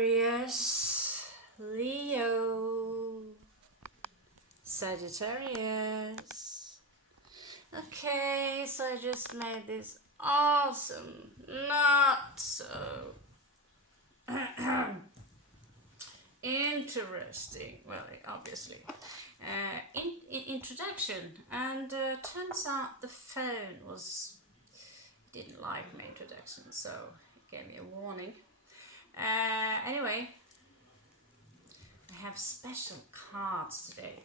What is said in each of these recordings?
Aries, Leo, Sagittarius. Okay, so I just made this awesome, not so interesting, well, obviously, introduction, and turns out the phone didn't like my introduction, so it gave me a warning. Anyway, I have special cards today,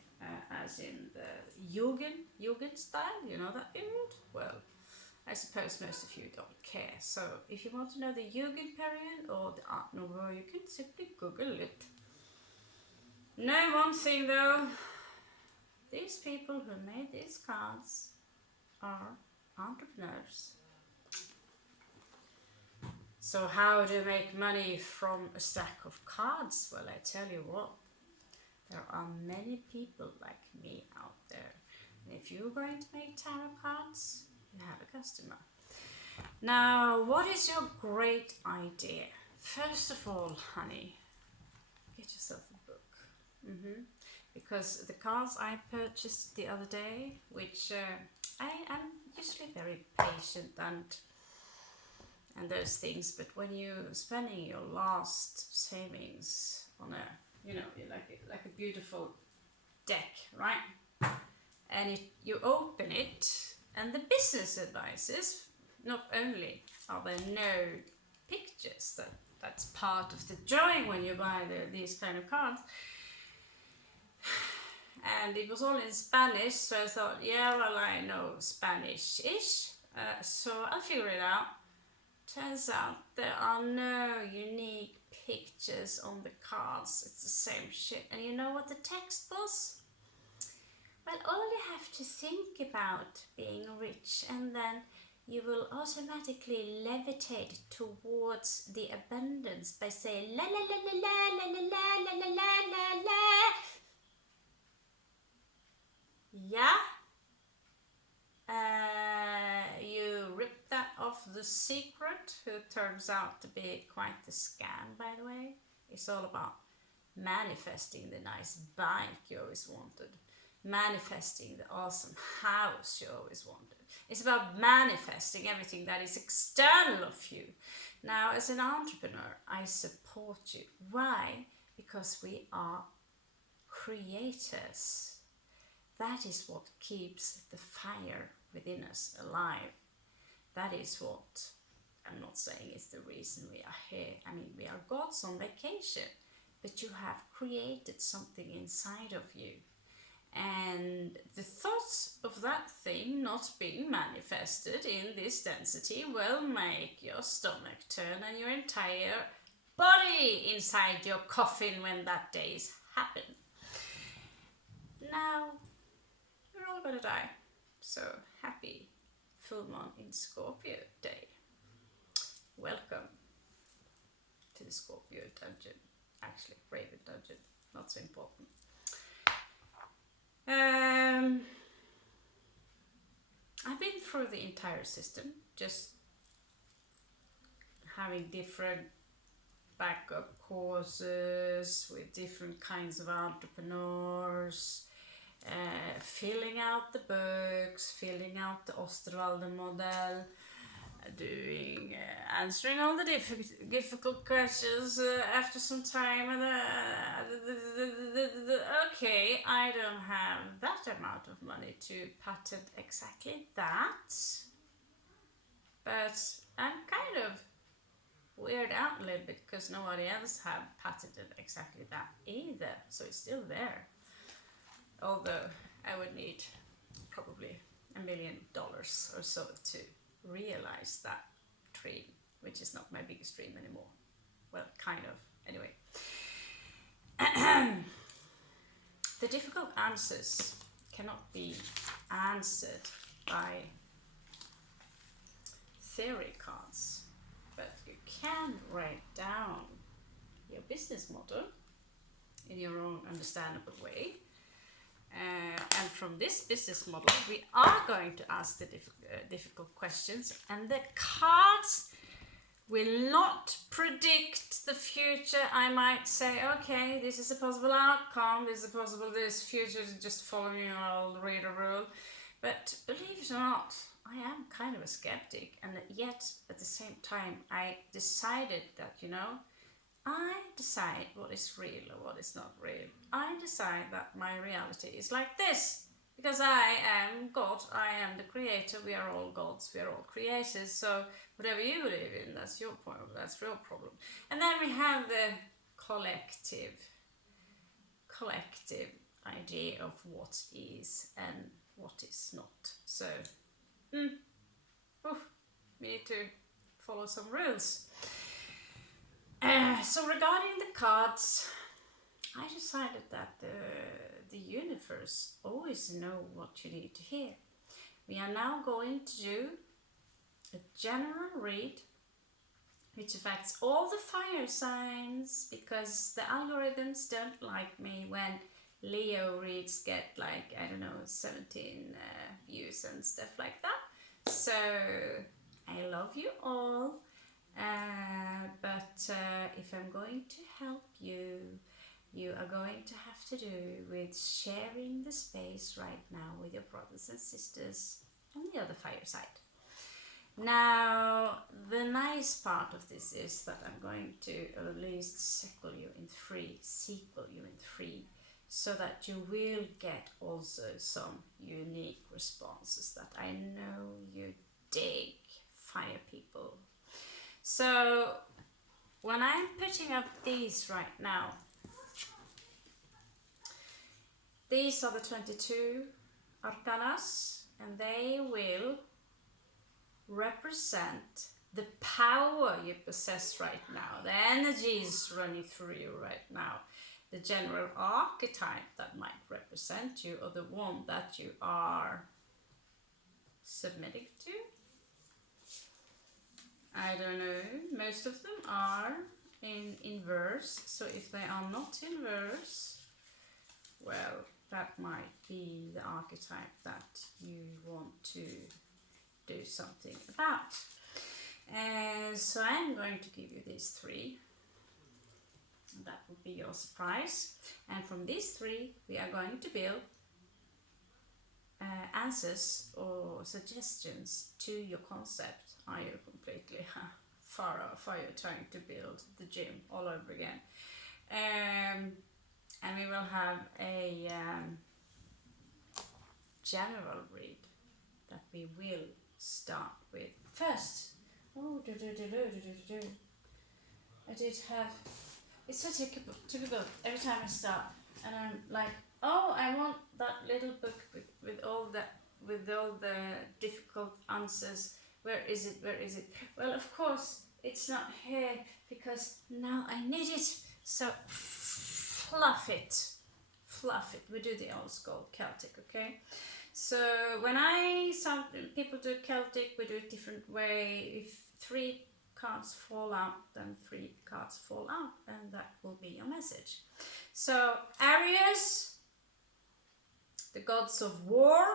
as in the Jugend style, you know that period? Well, I suppose most of you don't care, so if you want to know the Jugend period or the Art Nouveau, you can simply Google it. Know one thing though, these people who made these cards are entrepreneurs. So how do you make money from a stack of cards? Well, I tell you what, there are many people like me out there. And if you're going to make tarot cards, you have a customer. Now, what is your great idea? First of all, honey, get yourself a book. Because the cards I purchased the other day, which I am usually very patient and those things, but when you're spending your last savings on a, like a beautiful deck, right? And you open it, and the business advices, not only are there no pictures, that's part of the joy when you buy these kind of cards, and it was all in Spanish, so I thought, yeah, well, I know Spanish-ish, so I'll figure it out. Turns out there are no unique pictures on the cards. It's the same shit. And you know what the text was? Well, all you have to think about being rich, and then you will automatically levitate towards the abundance by saying la la la la la la la la la la la la. Yeah? You ripped that off The Secret, who turns out to be quite the scam, by the way. It's all about manifesting the nice bike you always wanted, manifesting the awesome house you always wanted. It's about manifesting everything that is external of you. Now, as an entrepreneur, I support you. Why? Because we are creators. That is what keeps the fire within us alive. That is what, I'm not saying it's the reason we are here. I mean, we are gods on vacation, but you have created something inside of you. And the thoughts of that thing not being manifested in this density will make your stomach turn and your entire body inside your coffin when that day's happen. Now, we're all gonna die. So happy full moon in Scorpio day. Welcome to the Scorpio dungeon. Actually, Raven dungeon, not so important. I've been through the entire system, just having different backup courses with different kinds of entrepreneurs, filling out the books, filling out the Osterwalder model, answering all the difficult questions after some time, and okay, I don't have that amount of money to patent exactly that, but I'm kind of weirded out a little bit because nobody else have patented exactly that either, so it's still there. Although I would need probably $1 million or so to realize that dream, which is not my biggest dream anymore. Well, kind of, anyway. The difficult answers cannot be answered by theory cards, but you can write down your business model in your own understandable way. And from this business model, we are going to ask the difficult questions, and the cards will not predict the future. I might say, okay, this is a possible outcome, this is a possible this future, just following your reader rule. But believe it or not, I am kind of a skeptic, and yet at the same time I decided that, I decide what is real or what is not real. I decide that my reality is like this. Because I am God, I am the creator, we are all gods, we are all creators, so whatever you believe in, that's your point, that's your problem. And then we have the collective idea of what is and what is not. So, we need to follow some rules. So regarding the cards, I decided that the universe always know what you need to hear. We are now going to do a general read which affects all the fire signs, because the algorithms don't like me when Leo reads get 17 views and stuff like that. So I love you all, but if I'm going to help you, you are going to have to do with sharing the space right now with your brothers and sisters on the other fire side. Now, the nice part of this is that I'm going to at least sequel you in three, so that you will get also some unique responses that I know you dig, fire people. So, when I'm putting up these right now, these are the 22 arcanas, and they will represent the power you possess right now, the energies running through you right now, the general archetype that might represent you, or the one that you are submitting to. I don't know, most of them are in inverse, so if they are not inverse, well, that might be the archetype that you want to do something about. So I'm going to give you these three. That will be your surprise. And from these three, we are going to build answers or suggestions to your concept. Are you completely far off? Are you trying to build the gym all over again? And we will have a general read that we will start with first. I did have, it's so typical every time I start, and I'm like, oh, I want that little book with all the difficult answers. Where is it? Well, of course it's not here, because now I need it. So fluff it. We do the old school Celtic, okay? So when some people do Celtic, we do it different way. If 3 cards fall out, then 3 cards fall out, and that will be your message. So Aries, the gods of war.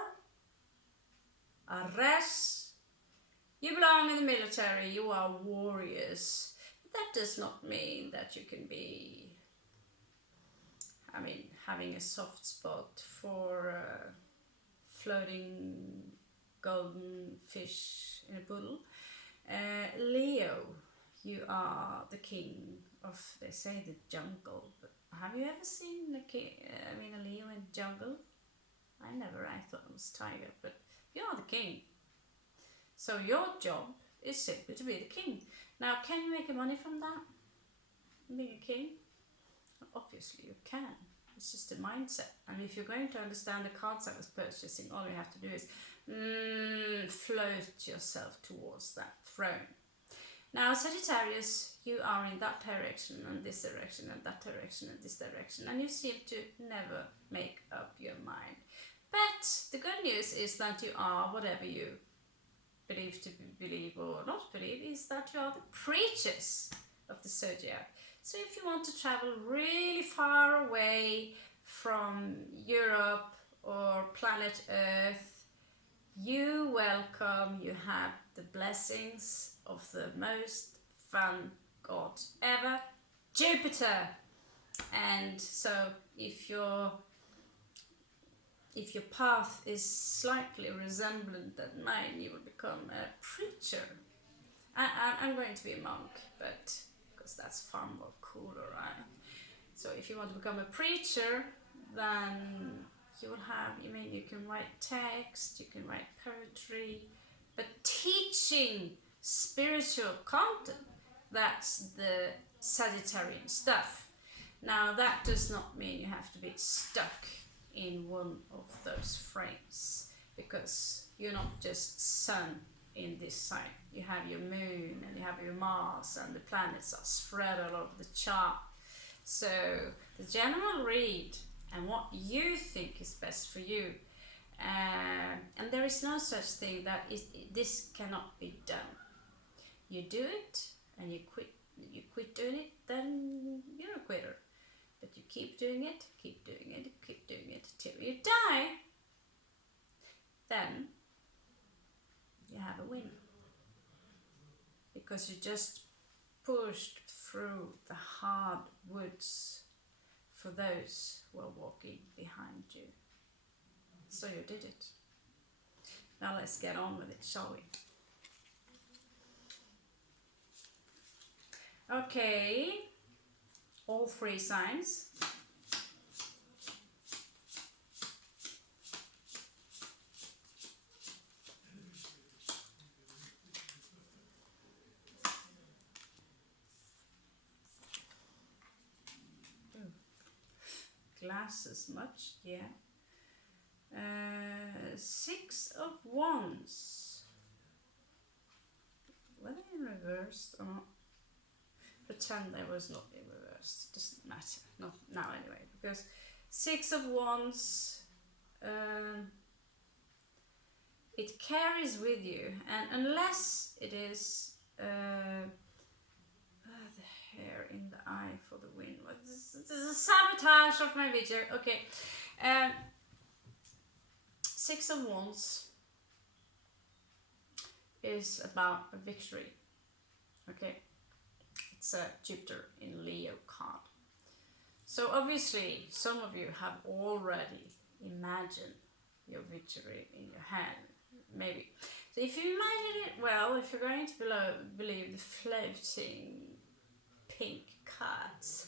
Aries, you belong in the military, you are warriors. But that does not mean that you can be, having a soft spot for floating golden fish in a poodle. Leo, you are the king of, they say, the jungle. But have you ever seen a Leo in the jungle? I thought it was tiger, but you are the king. So your job is simply to be the king. Now, can you make money from that? Being a king? Obviously you can. It's just a mindset. And if you're going to understand the cards I was purchasing, all you have to do is float yourself towards that throne. Now, Sagittarius, you are in that direction and this direction and that direction and this direction, and you seem to never make up your mind. But the good news is that you are whatever you believe or not believe, is that you are the preachers of the zodiac. So if you want to travel really far away from Europe or planet Earth, you welcome, you have the blessings of the most fun god ever, Jupiter. And so if your path is slightly resemblant than mine, you will become a preacher. I'm going to be a monk, but because that's far more cooler, right? So if you want to become a preacher, then you will have, you can write text, you can write poetry, but teaching spiritual content, that's the Sagittarian stuff. Now that does not mean you have to be stuck in one of those frames, because you're not just sun in this sign. You have your moon and you have your Mars, and the planets are spread all over the chart. So the general read and what you think is best for you, and there is no such thing that this cannot be done. You do it and you quit doing it, then you're a quitter. But you keep doing it, keep doing it, keep doing it till you die. Then you have a win, because you just pushed through the hard woods for those who are walking behind you. So you did it. Now let's get on with it, shall we? Okay, all three signs. Glasses much, yeah. 6 of Wands. Were they in reversed or not? Pretend they was not in reversed. Doesn't matter. Not now anyway. Because 6 of Wands, it carries with you, and unless it is the hair in the eye for the wind. This is a sabotage of my video. Okay. 6 of Wands is about a victory. Okay. It's a Jupiter in Leo card. So obviously some of you have already imagined your victory in your hand. Maybe. So if you imagine it well, if you're going to believe the floating pink cards,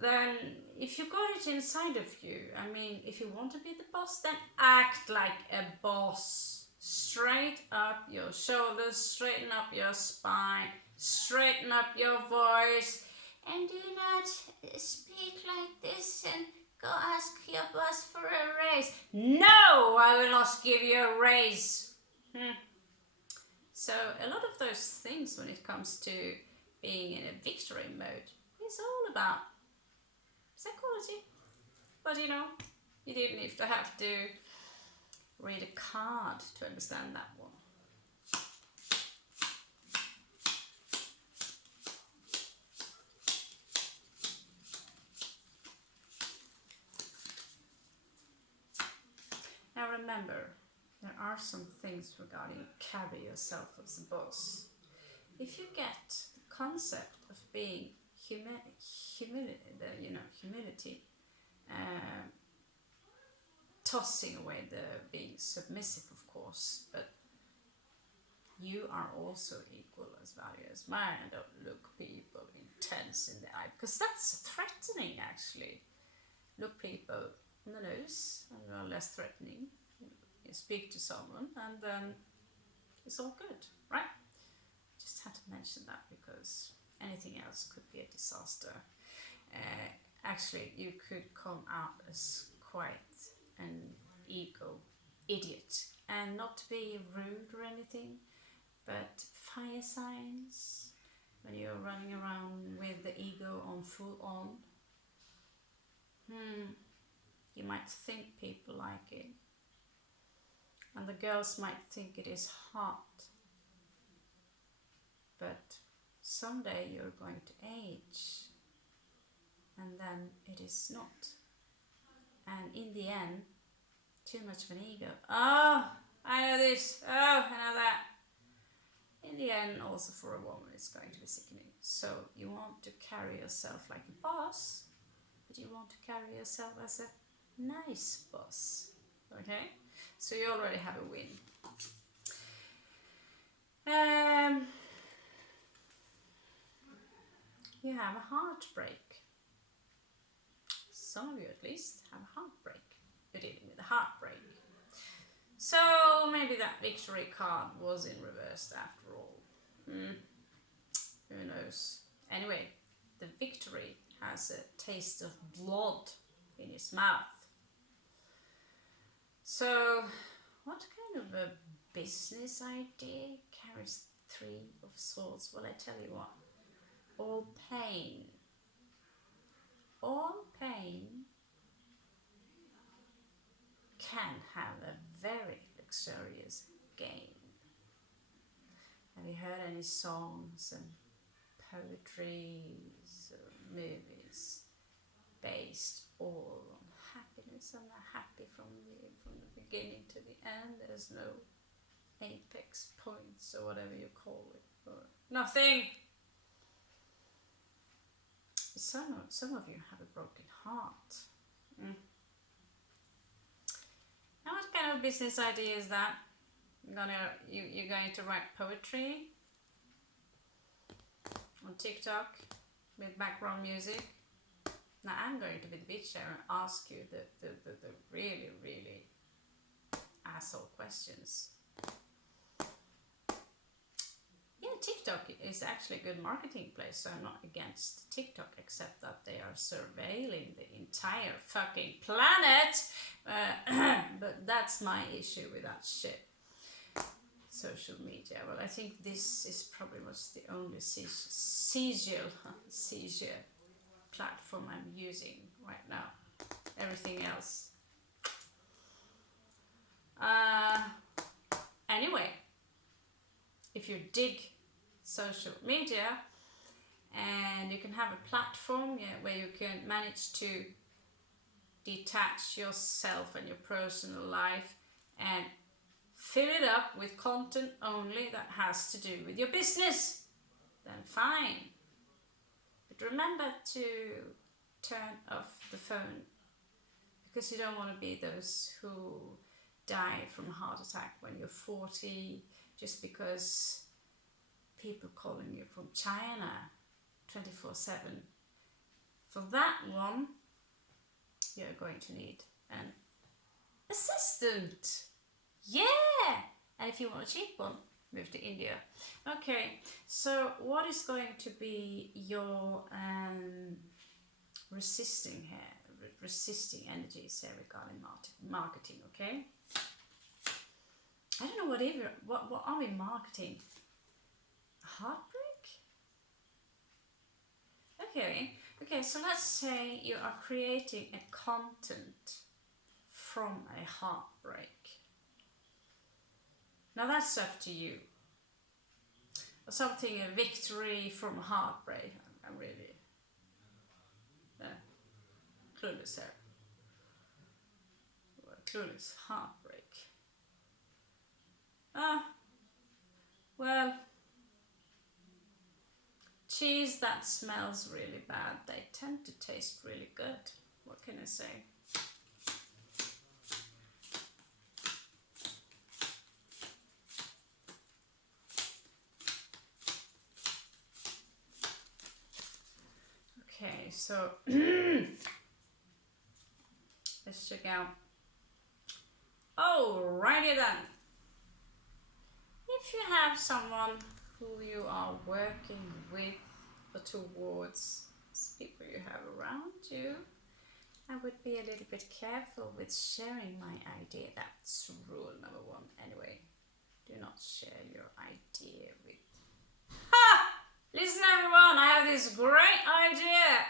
then if you got it inside of you, if you want to be the boss, then act like a boss. Straight up your shoulders, straighten up your spine, straighten up your voice, and do not speak like this and go ask your boss for a raise. No, I will not give you a raise. So a lot of those things when it comes to being in a victory mode is all about psychology. But you didn't even have to read a card to understand that one. Now remember, there are some things regarding carry yourself as a boss. If you get the concept of being humility, tossing away the being submissive, of course, but you are also equal as value as mine, and don't look people intense in the eye, because that's threatening actually. Look people on the nose and you are less threatening. You speak to someone and then it's all good, right? Just had to mention that because anything else could be a disaster. Actually, you could come out as quite an ego idiot, and not to be rude or anything, but fire signs, when you're running around with the ego on full on, you might think people like it, and the girls might think it is hot, but someday you're going to age, and then it is not. And in the end, too much of an ego. Oh, I know this. Oh, I know that. in the end, also for a woman, it's going to be sickening. So you want to carry yourself like a boss, but you want to carry yourself as a nice boss. Okay? So you already have a win. You have a heartbreak. Some of you at least have a heartbreak. You're dealing with a heartbreak. So maybe that victory card was in reverse after all. Who knows? Anyway, the victory has a taste of blood in his mouth. So what kind of a business idea carries 3 of Swords? Well, I tell you what, all pain can have a very luxurious gain. Have you heard any songs and poetries or movies based all on happiness and are happy from the beginning to the end? There's no apex points or whatever you call it, or nothing. Some of you have a broken heart. Now, what kind of business idea is that? You're going to write poetry on TikTok with background music. Now I'm going to be the bitch there and ask you the really, really asshole questions. Yeah, TikTok is actually a good marketing place, so I'm not against TikTok, except that they are surveilling the entire fucking planet. But that's my issue with that shit. Social media. Well, I think this is probably what's the only seizure platform I'm using right now. Everything else. Anyway, if you dig social media and you can have a platform where you can manage to detach yourself and your personal life and fill it up with content only that has to do with your business, then fine. But remember to turn off the phone, because you don't want to be those who die from a heart attack when you're 40 just because people calling you from China 24/7. For that one, you're going to need an assistant. Yeah! And if you want a cheap one, move to India. Okay, so what is going to be your resisting energies here regarding marketing, okay? I don't know what are we marketing? Heartbreak? Okay, so let's say you are creating a content from a heartbreak. Now that's up to you. Or something, a victory from heartbreak. I'm really clueless here. Clueless heartbreak. Well, cheese that smells really bad, they tend to taste really good. What can I say? Okay, so let's check out. Alrighty then. If you have someone who you are working with or towards, people you have around you, I would be a little bit careful with sharing my idea. That's rule number 1 anyway. Do not share your idea with... Listen everyone, I have this great idea!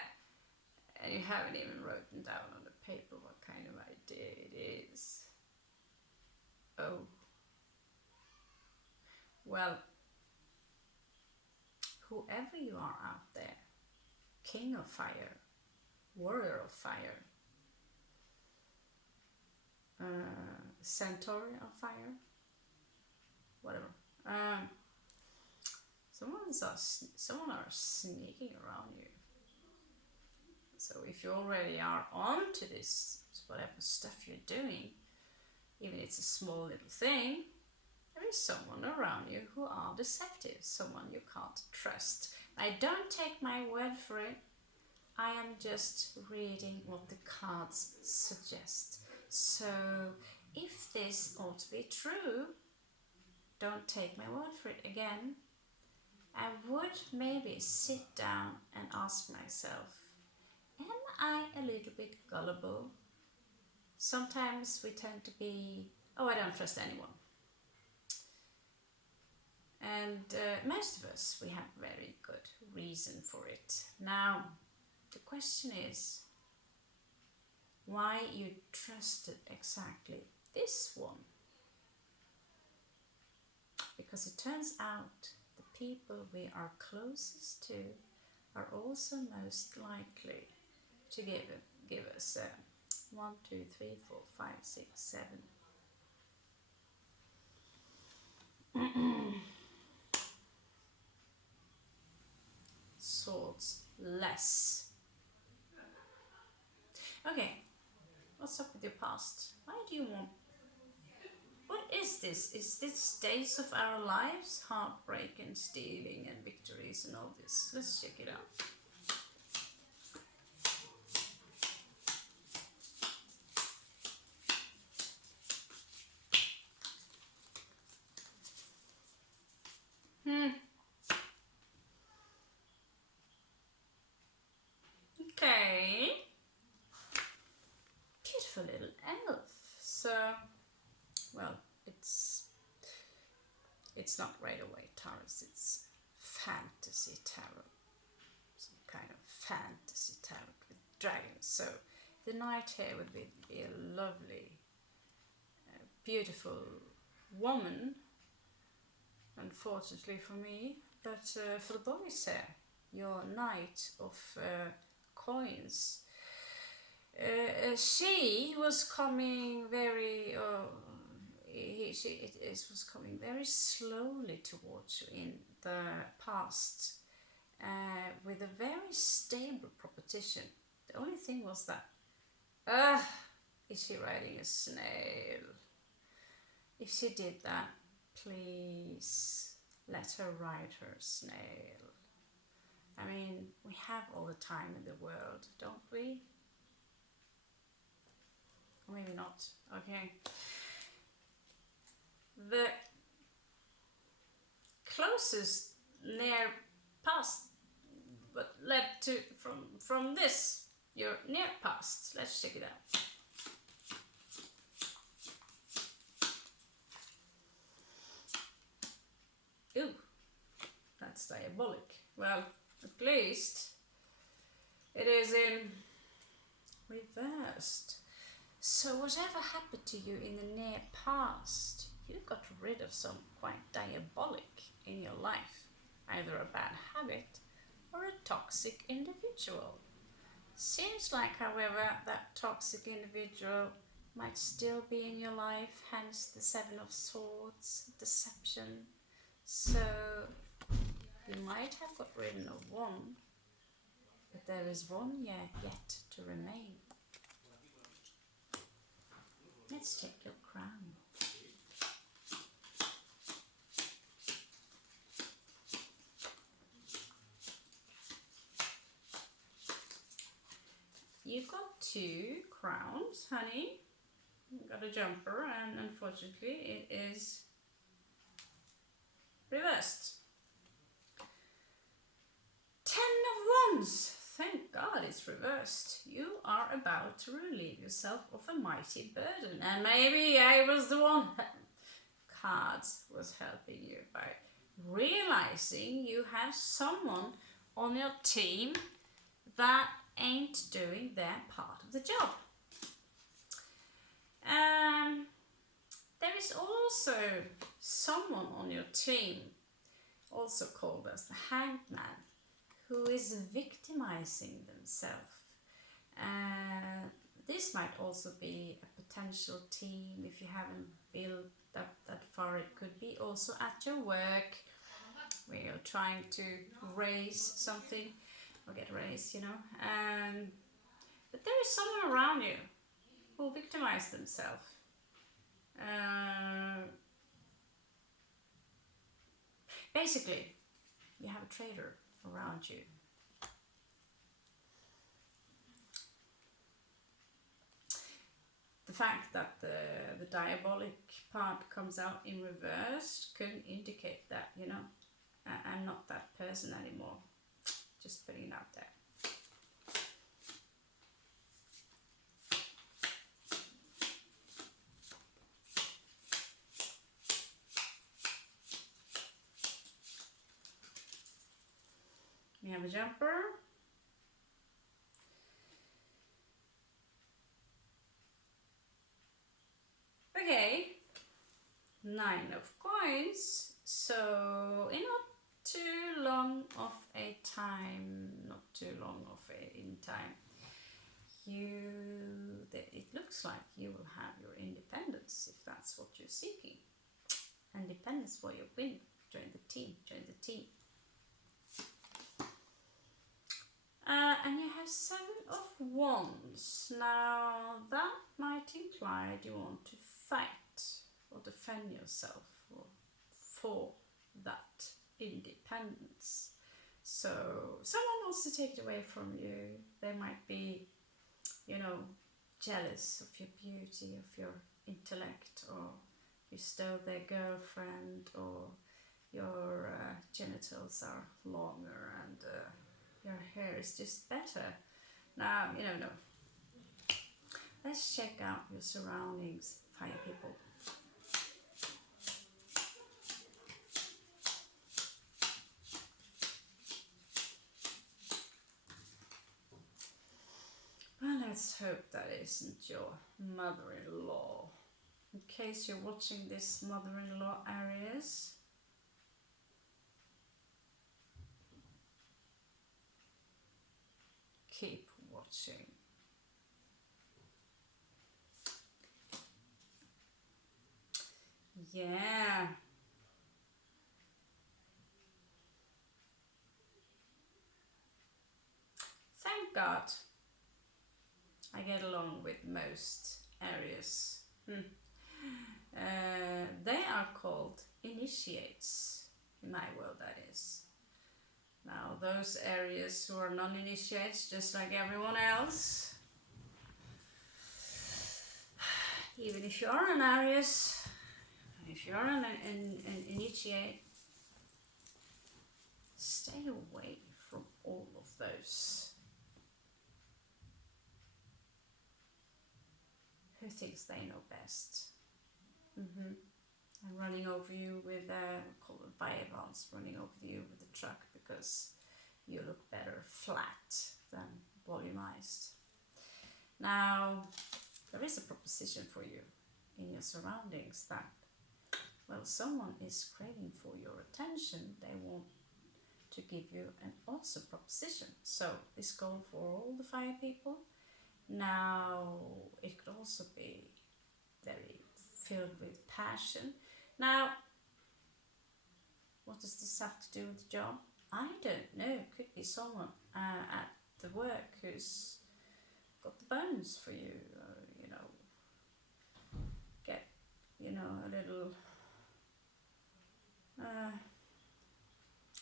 And you haven't even written down on the paper what kind of idea it is. Oh. Well, whoever you are out there, king of fire, warrior of fire, centaur of fire, whatever. someone are sneaking around you. So if you already are on to this, whatever stuff you're doing, even if it's a small little thing, there is someone around you who are deceptive, someone you can't trust. I don't take my word for it. I am just reading what the cards suggest. So if this ought to be true, don't take my word for it again. I would maybe sit down and ask myself, am I a little bit gullible? Sometimes we tend to be, oh, I don't trust anyone. And most of us, we have very good reason for it. Now, the question is, why you trusted exactly this one? Because it turns out the people we are closest to are also most likely to give us 1, 2, 3, 4, 5, 6, 7 swords less. Okay, what's up with your past? Why do you want? What is this? Is this days of our lives? Heartbreak and stealing and victories and all this. Let's check it out. Okay. Beautiful little elf. So, well, it's not right away Taurus, it's fantasy tarot. Some kind of fantasy tarot with dragons. So the knight here would be a lovely, beautiful woman, unfortunately for me, but for the boys here, your knight of coins. She was coming very, it was coming very slowly towards you in the past, with a very stable proposition. The only thing was that, is she riding a snail? If she did that, please let her ride her snail. I mean, we have all the time in the world, don't we? Or maybe not. Okay. The closest near past, but led to from this, your near past. Let's check it out. Ooh, that's diabolic. Well, at least it is in reversed. So whatever happened to you in the near past, you got rid of some quite diabolic in your life. Either a bad habit or a toxic individual. Seems like, however, that toxic individual might still be in your life, hence the 7 of Swords, deception. So you might have got rid of one, but there is one yet to remain. Let's check your crown. You've got 2 crowns, honey. You've got a jumper, and unfortunately it is reversed. 10 of Wands. Thank God it's reversed. You are about to relieve yourself of a mighty burden. And maybe I was the one. Cards was helping you by realizing you have someone on your team that ain't doing their part of the job. There is also someone on your team, also called as the Hanged Man, who is victimizing themselves. This might also be a potential team if you haven't built up that far. It could be also at your work, where you're trying to raise something or get raised, you know. But there is someone around you who victimize themselves. Basically, you have a traitor around you. The fact that the diabolic part comes out in reverse could indicate that, you know, I'm not that person anymore. Just putting it out there. We have a jumper. Okay, 9 of coins. So in not too long of a time, in time, it looks like you will have your independence if that's what you're seeking. Independence for your win. Join the team. And you have 7 of Wands. Now that might imply you want to fight or defend yourself for that independence. So someone wants to take it away from you. They might be, you know, jealous of your beauty, of your intellect, or you stole their girlfriend, or your genitals are longer and your hair is just better. Now, you know, no. Let's check out your surroundings, fire people. Well, let's hope that isn't your mother-in-law. In case you're watching this, mother-in-law Aries. Keep watching. Yeah. Thank God I get along with most Aries. They are called initiates, in my world that is. Now those Aries who are non-initiates, just like everyone else, even if you are an Aries, if you are an initiate, stay away from all of those who thinks they know best. And running over you with call it violence, running over you with a truck because you look better flat than volumized. Now there is a proposition for you in your surroundings that, well, someone is craving for your attention. They want to give you an awesome proposition. So this goes for all the fire people. Now it could also be very filled with passion. Now, what does this have to do with the job? I don't know. It could be someone at the work who's got the bones for you, you know, get, you know, a little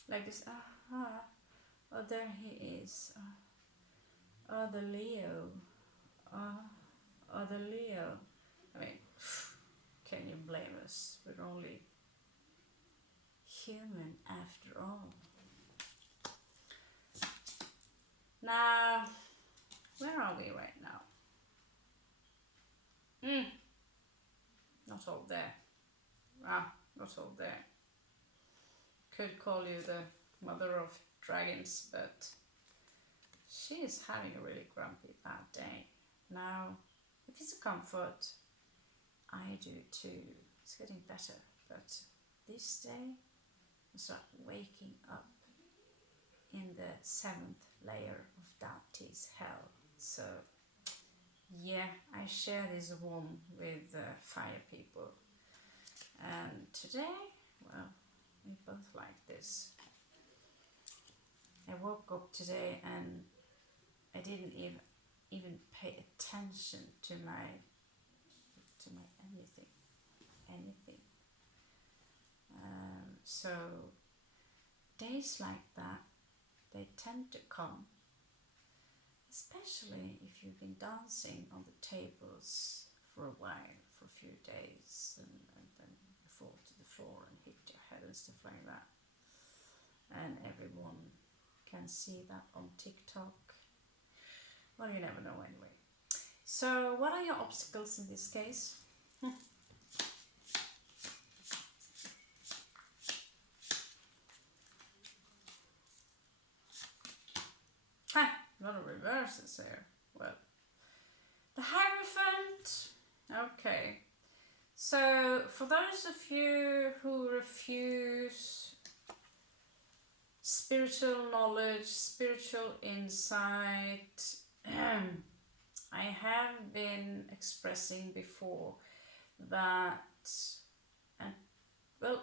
like this. Oh, there he is. Oh, the Leo. Oh, the Leo. I mean, can you blame us? We're only human after all. Now, where are we right now? Not all there. Not all there. Could call you the mother of dragons, but she is having a really grumpy bad day. Now, if it's a comfort, I do too. It's getting better, but this day I start waking up in the 7th layer of Dante's hell. So yeah, I share this womb with fire people, and today, well, we both like this. I woke up today and I didn't even pay attention to my anything. So days like that, they tend to come, especially if you've been dancing on the tables for a while, for a few days, and then you fall to the floor and hit your head and stuff like that. And everyone can see that on TikTok. Well, you never know anyway. So what are your obstacles in this case? A lot of reverses here. Well, the Hierophant. Okay. So for those of you who refuse spiritual knowledge, spiritual insight, I have been expressing before that, and well,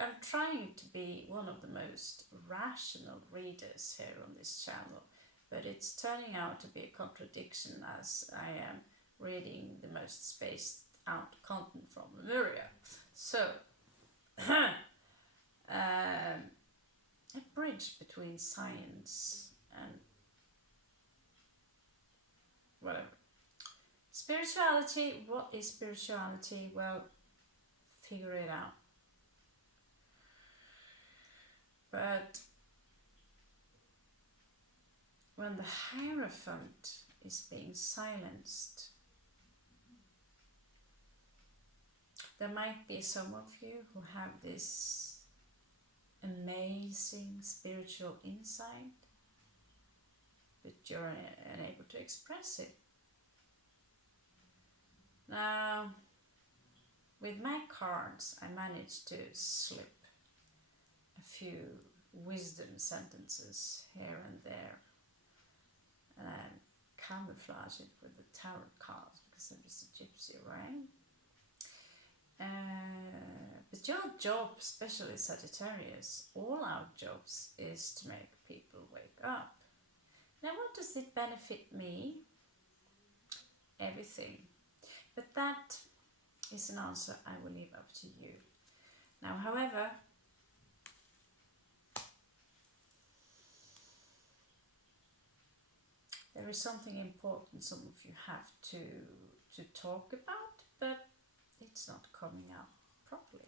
I'm trying to be one of the most rational readers here on this channel, but it's turning out to be a contradiction as I am reading the most spaced out content from Lemuria. So, a bridge between science and whatever. Spirituality, what is spirituality? Well, figure it out. But when the Hierophant is being silenced, there might be some of you who have this amazing spiritual insight, but you're unable to express it. Now, with my cards, I managed to slip a few wisdom sentences here and there, and I camouflage it with the tarot cards because I'm just a gypsy, right? But your job, especially Sagittarius, all our jobs is to make people wake up. Now, what does it benefit me? Everything. But that is an answer I will leave up to you. Now, however, there is something important some of you have to talk about, but it's not coming out properly.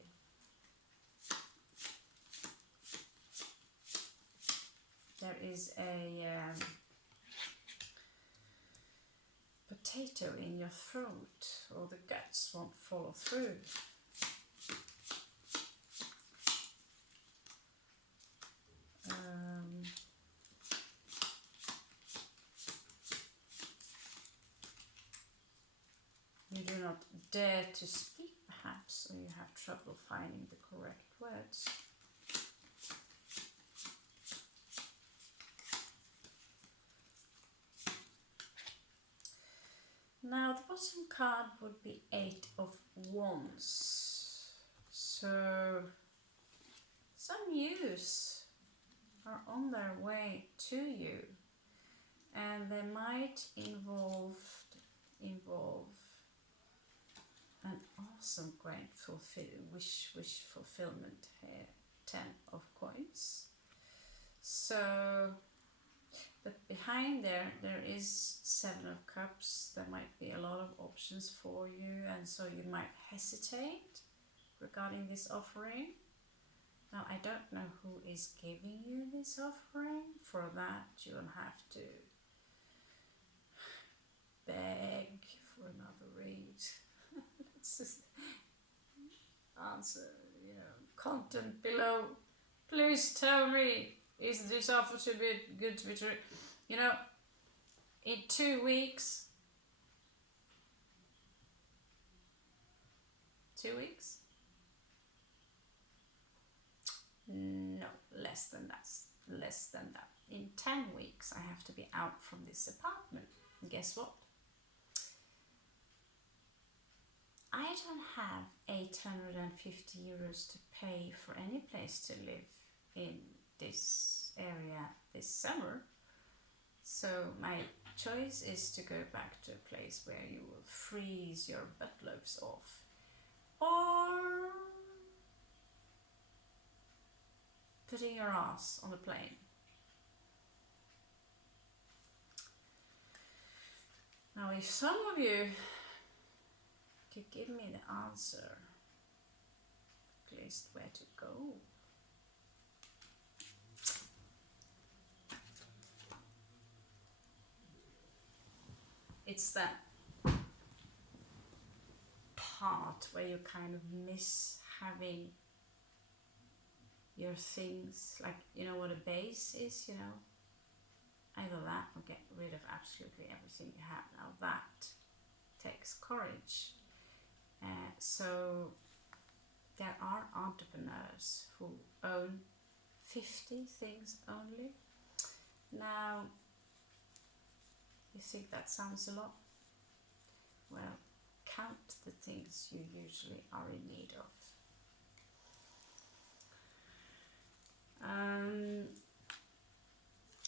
There is a potato in your throat, or the guts won't follow through. You do not dare to speak, perhaps, or you have trouble finding the correct words. Now, the bottom card would be 8 of Wands. So, some news are on their way to you, and they might involve an awesome, great wish fulfillment here. 10 of coins. So, but behind there is 7 of cups. There might be a lot of options for you, and so you might hesitate regarding this offering. Now, I don't know who is giving you this offering. For that, you'll have to beg for another read. Let's just answer, content below. Please tell me, is this offer to be good to be true? In 2 weeks. 2 weeks? No, less than that. Less than that. In 10 weeks, I have to be out from this apartment. And guess what? I don't have 850 euros to pay for any place to live in this area this summer. So my choice is to go back to a place where you will freeze your butt loaves off, or putting your ass on a plane. Now, if some of you could give me the answer, at least where to go. It's that part where you kind of miss having your things, like, you know what a base is, you know? Either that or get rid of absolutely everything you have. Now that takes courage. So there are entrepreneurs who own 50 things only. Now, you think that sounds a lot? Well, count the things you usually are in need of.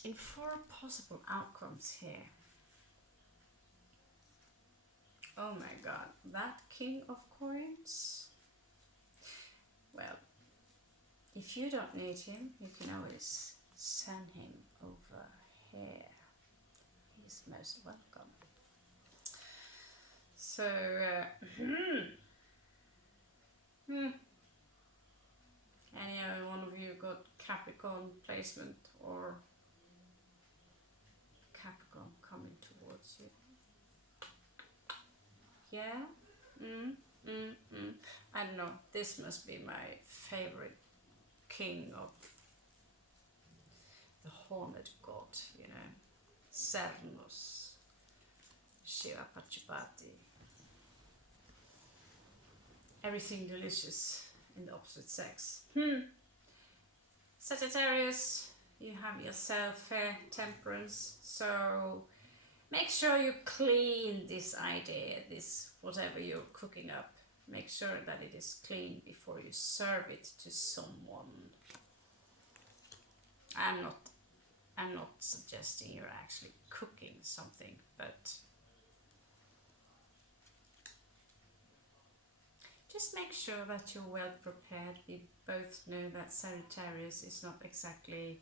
In 4 possible outcomes here. Oh my god, that King of Coins. Well, if you don't need him, you can always send him over here. He's most welcome. So, any one of you got Capricorn placement or Capricorn coming towards you? Yeah? I don't know, this must be my favorite king of the horned god, you know, Cernos, Shiva Pachupati. Everything delicious in the opposite sex. Sagittarius, you have yourself temperance, so make sure you clean this idea, this whatever you're cooking up. Make sure that it is clean before you serve it to someone. I'm not suggesting you're actually cooking something, but just make sure that you're well prepared. We both know that Sagittarius is not exactly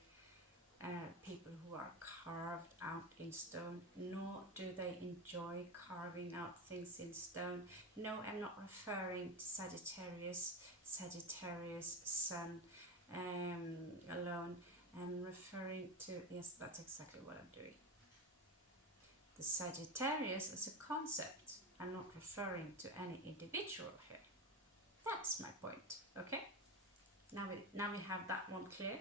people who are carved out in stone, nor do they enjoy carving out things in stone. No, I'm not referring to Sagittarius Sun alone. I'm referring to, yes, that's exactly what I'm doing. The Sagittarius as a concept. I'm not referring to any individual here. That's my point, okay? Now we have that one clear.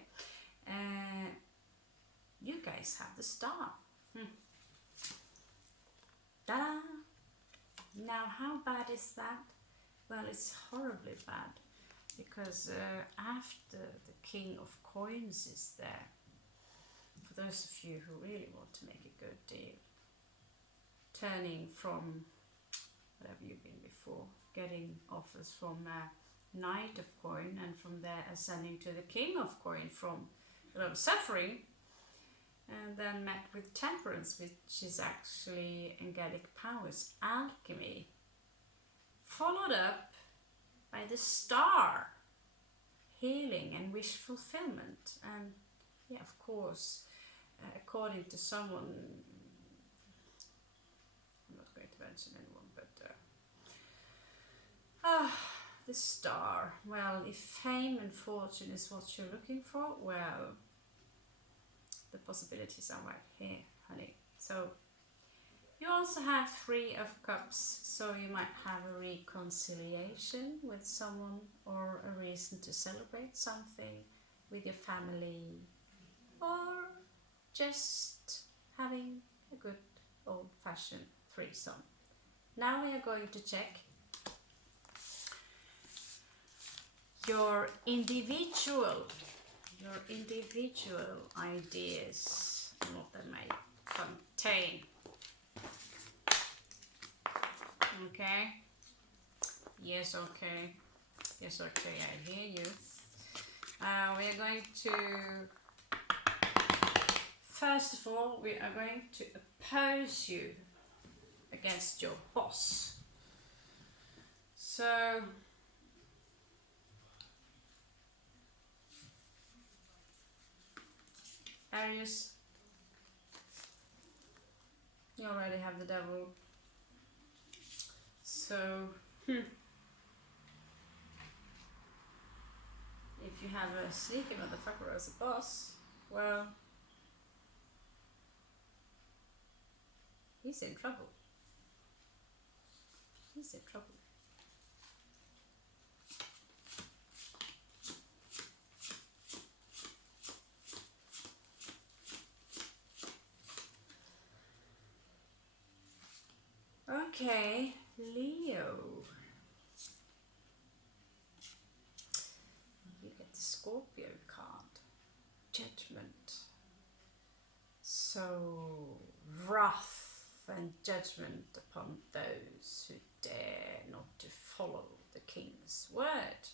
You guys have the star. Ta-da! Now, how bad is that? Well, it's horribly bad, because after the King of Coins is there, for those of you who really want to make a good deal, turning from whatever you've been before, getting offers from Knight of Coin, and from there ascending to the King of Coin from a lot of suffering, and then met with Temperance, which is actually angelic powers, alchemy, followed up by the Star, healing and wish fulfillment. And yeah, of course, according to someone, I'm not going to mention anyone, but the Star. Well, if fame and fortune is what you're looking for, well, the possibilities are right here, honey. So you also have 3 of Cups, so you might have a reconciliation with someone, or a reason to celebrate something with your family, or just having a good old-fashioned threesome. Now we are going to check your individual ideas, and what they may contain. Okay? Yes, okay. Yes, okay, I hear you. We are going to first of all, we are going to oppose you against your boss. So, Aries, you already have the devil. So, if you have a sneaky motherfucker as a boss, well, he's in trouble. He's in trouble. Okay, Leo. You get the Scorpio card. Judgment. So, wrath and judgment upon those who dare not to follow the king's word.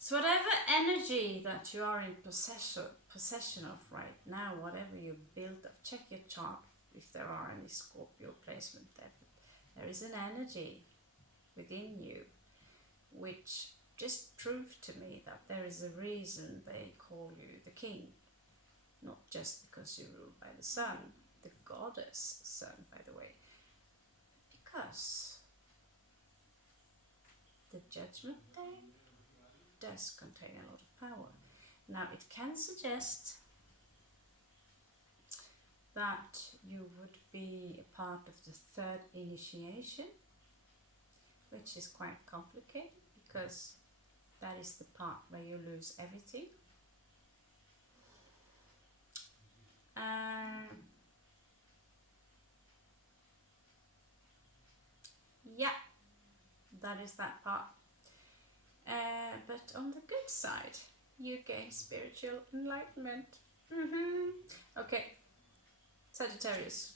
So whatever energy that you are in possession of right now, whatever you build up, check your chart if there are any Scorpio placement there. But there is an energy within you which just proved to me that there is a reason they call you the king. Not just because you rule by the sun, the goddess sun, by the way. Because the Judgment Day does contain a lot of power. Now, it can suggest that you would be a part of the third initiation, which is quite complicated because that is the part where you lose everything. Yeah, that is that part. But on the good side, you gain spiritual enlightenment. Okay, Sagittarius.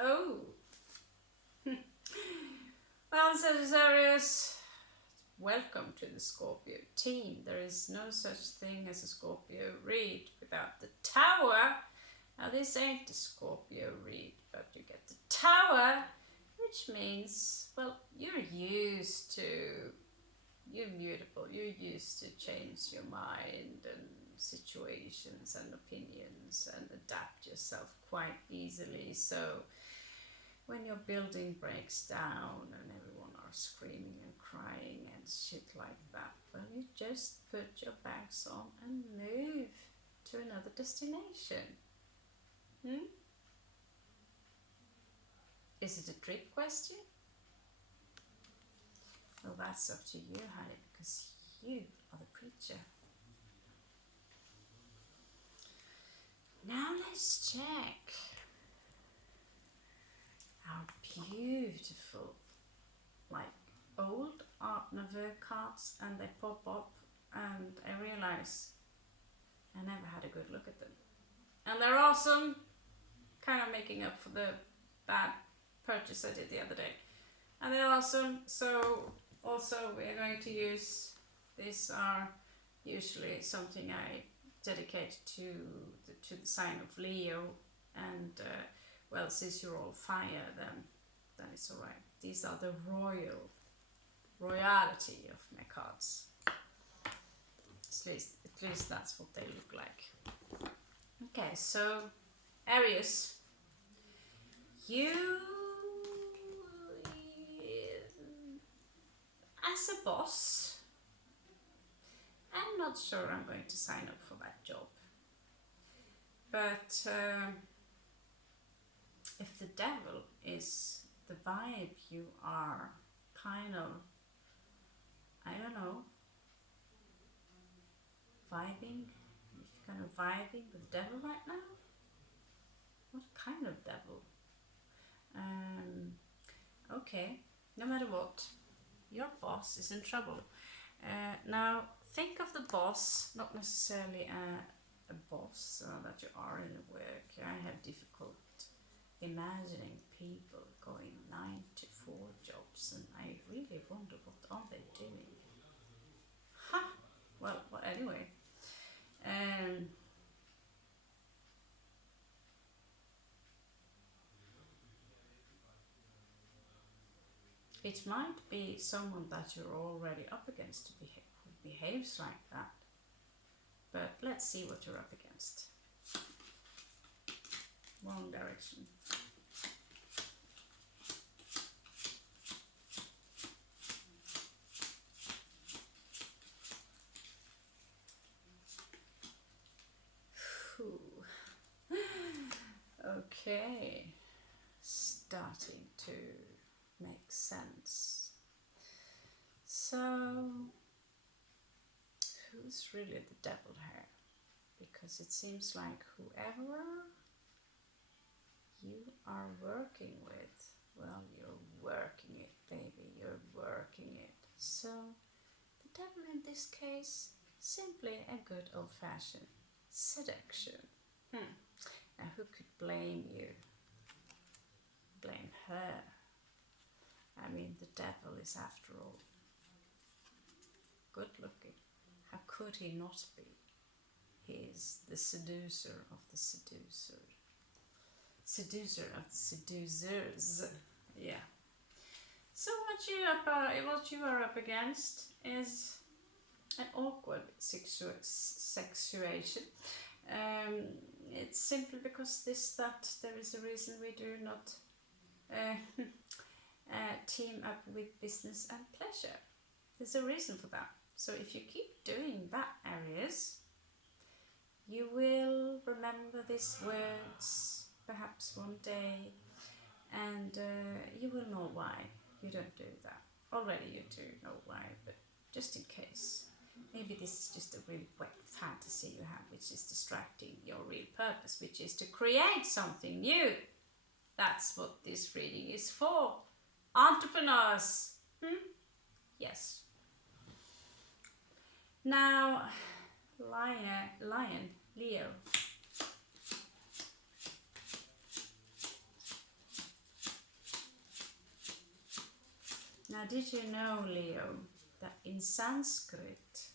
Oh, well, Sagittarius, welcome to the Scorpio team. There is no such thing as a Scorpio read without the Tower. Now, this ain't the Scorpio read, but you get the Tower, which means, well, you're mutable, you're used to change your mind and situations and opinions and adapt yourself quite easily. So when your building breaks down and everyone are screaming and crying and shit like that, well, you just put your bags on and move to another destination. Is it a trick question? Well, that's up to you, honey, because you are the preacher. Now let's check our beautiful, like, old Art Nouveau cards, and they pop up, and I realize I never had a good look at them. And they're awesome, kind of making up for the bad purchase I did the other day. And they're awesome, so also we're going to use, these are usually something I dedicate to the sign of Leo, and well, since you're all fire, then it's alright. These are the royalty of my cards. At least that's what they look like. Okay, so Aries, you, as a boss, I'm not sure I'm going to sign up for that job. But if the devil is the vibe you are kind of, I don't know, vibing, if you're kind of vibing with the devil right now, what kind of devil? Okay, no matter what, your boss is in trouble. Now, think of the boss, not necessarily a boss or that you are in a work. I have difficult imagining people going 9 to 4 jobs, and I really wonder what are they doing. Ha! Well, anyway. It might be someone that you're already up against who behaves like that. But let's see what you're up against. Wrong direction. Okay, starting to make sense. So, who's really the devil here? Because it seems like whoever you are working with, well, you're working it, baby, you're working it. So, the devil in this case, simply a good old-fashioned seduction. Now, who could blame you? Blame her. I mean, the devil is, after all, good looking. How could he not be? He is the seducer of the seducer. Seducer of the seducers. Yeah. So what you are up against is an awkward sexuation. It's simply because there is a reason we do not team up with business and pleasure. There's a reason for that. So if you keep doing that, Aries, you will remember these words perhaps one day, and you will know why you don't do that. Already you do know why, but just in case. Maybe this is just a really wet fantasy you have, which is distracting your real purpose, which is to create something new. That's what this reading is for. Entrepreneurs. Yes. Now, Lion, Leo. Now, did you know, Leo, that in Sanskrit,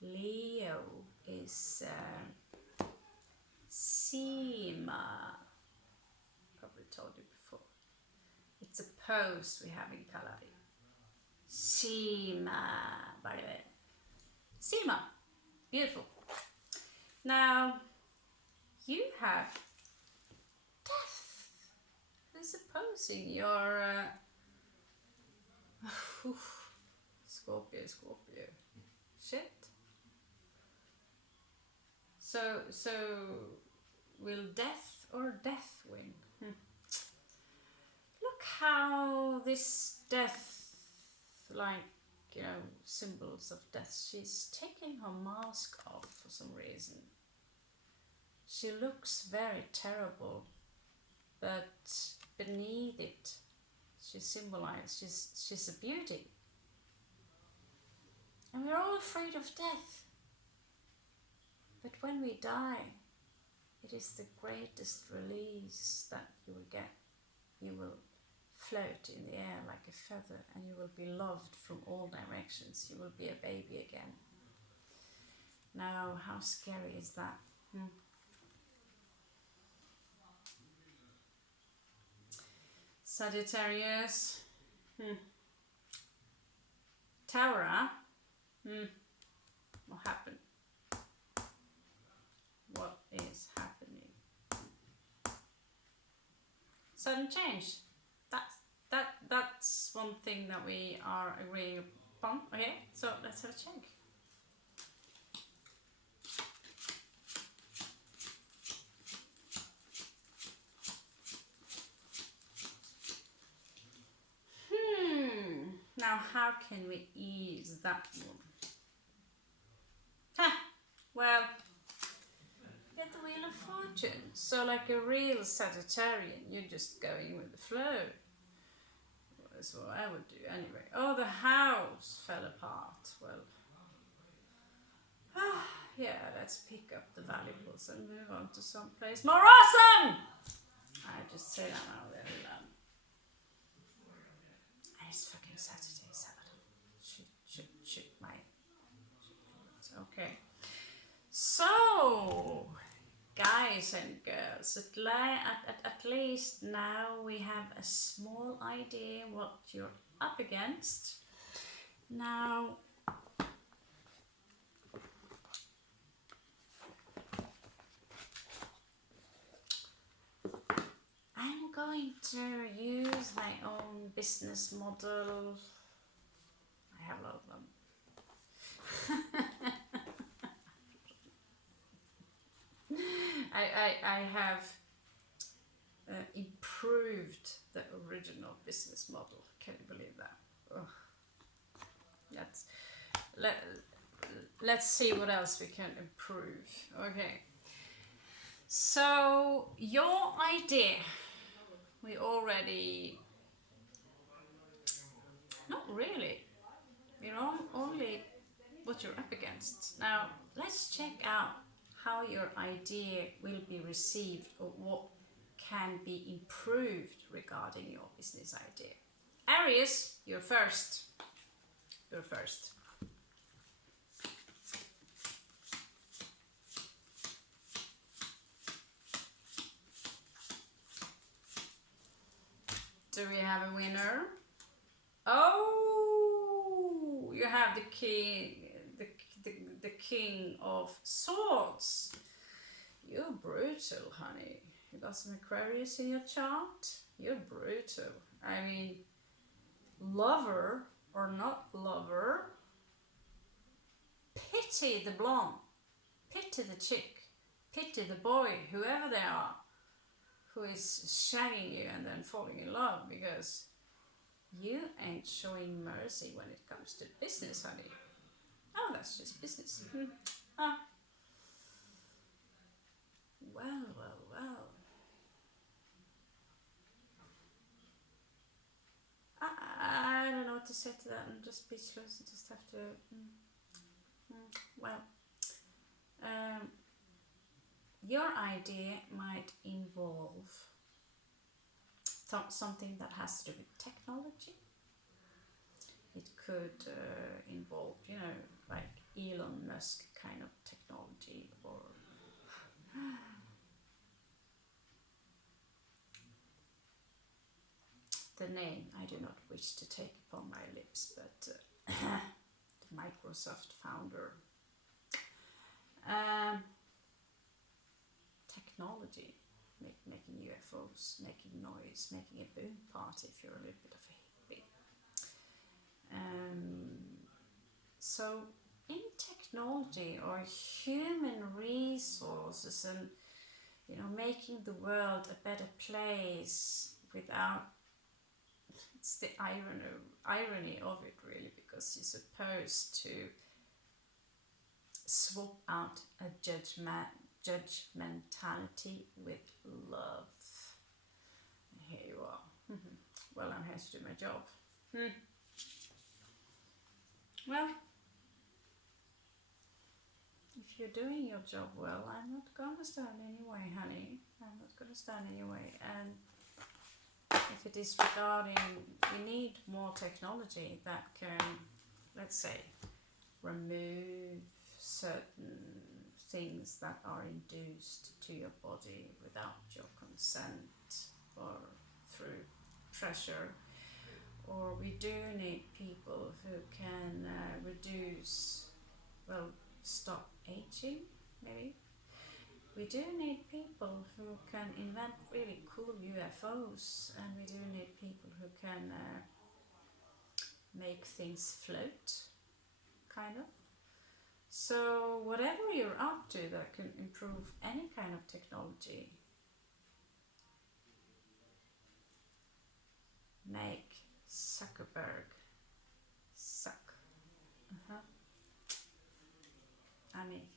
Leo is Seema. Probably told you before. It's a pose we have in Kalari. Seema, by the way. Seema, beautiful. Now, you have death. Who's opposing your Scorpio. Shit. So will death or death win? Look how this death, like, symbols of death, she's taking her mask off for some reason. She looks very terrible, but beneath it, she symbolizes she's a beauty. And we're all afraid of death. But when we die, it is the greatest release that you will get. You will float in the air like a feather, and you will be loved from all directions. You will be a baby again. Now, how scary is that? Sagittarius. Tower. What happened? What is happening? Sudden change. That's one thing that we are agreeing upon. Okay, so let's have a check. Now, how can we ease that one? Well, get the Wheel of Fortune. So, like a real Sagittarian, you're just going with the flow. That's what I would do anyway. Oh, the house fell apart. Well, Yeah, let's pick up the valuables and move on to someplace more awesome! I just say that now very loud. It's fucking Saturday, Saturday. Shoot, my... Okay. So, guys and girls, at least now we have a small idea what you're up against. Now, I'm going to use my own business model. I have a lot of them. I have improved the original business model. Can you believe that? Ugh. Let's see what else we can improve. Okay. So your idea, we already, not really. You know, only what you're up against. Now let's check out how your idea will be received or what can be improved regarding your business idea. Aries, you're first. You're first. Do we have a winner? Oh, you have the king, the king of swords. You're brutal, honey. You got some Aquarius in your chart? You're brutal. I mean, lover or not lover, pity the blonde, pity the chick, pity the boy, whoever they are, who is shagging you and then falling in love, because you ain't showing mercy when it comes to business, honey. Oh, that's just business. Ah. Well. I don't know what to say to that. I'm just speechless. I just have to... Well, your idea might involve something that has to do with technology. It could involve, you know, like Elon Musk kind of technology, or the name I do not wish to take upon my lips, but the Microsoft founder. Technology, making UFOs, making noise, making a boom party if you're a little bit of a hippie. So in technology or human resources, and you know, making the world a better place without, it's the irony of it really, because you're supposed to swap out a judgmentality with love. And here you are. Well, I'm here to do my job. Well, if you're doing your job well, I'm not gonna stand anyway, honey. I'm not gonna stand anyway. And if it is regarding, we need more technology that can, let's say, remove certain things that are induced to your body without your consent or through pressure. Or we do need people who can stop aging, maybe. We do need people who can invent really cool UFOs, and we do need people who can make things float, kind of. So whatever you're up to that can improve any kind of technology, make Zuckerberg suck. I mean,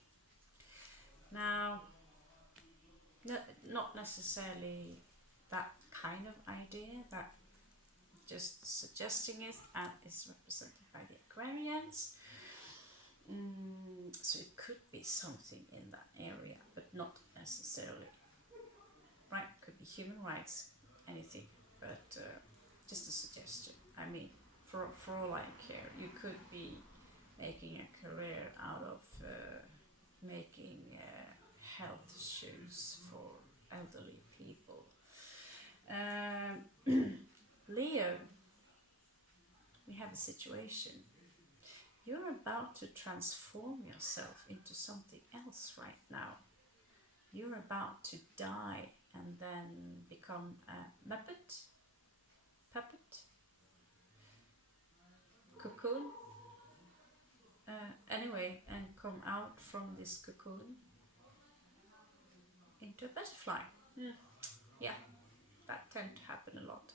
now, not necessarily that kind of idea, that just suggesting it and is represented by the Aquarians. So it could be something in that area, but not necessarily. Right, could be human rights, anything, but just a suggestion. I mean, for all I care, you could be making a career out of making health shoes for elderly people. Leo, we have a situation. You're about to transform yourself into something else right now. You're about to die and then become a puppet, cocoon, anyway, and come out from this cocoon into a butterfly. Yeah, that tends to happen a lot.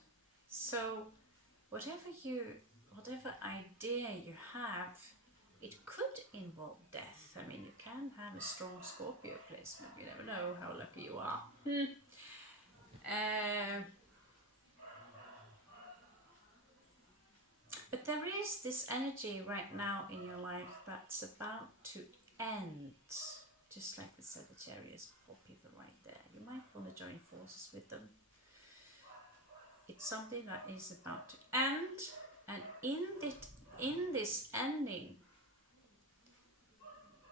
So whatever idea you have, it could involve death. I mean, you can have a strong Scorpio placement. You never know how lucky you are. But there is this energy right now in your life that's about to end. Just like the Sagittarius people right there. You might want to join forces with them. It's something that is about to end, and in this ending,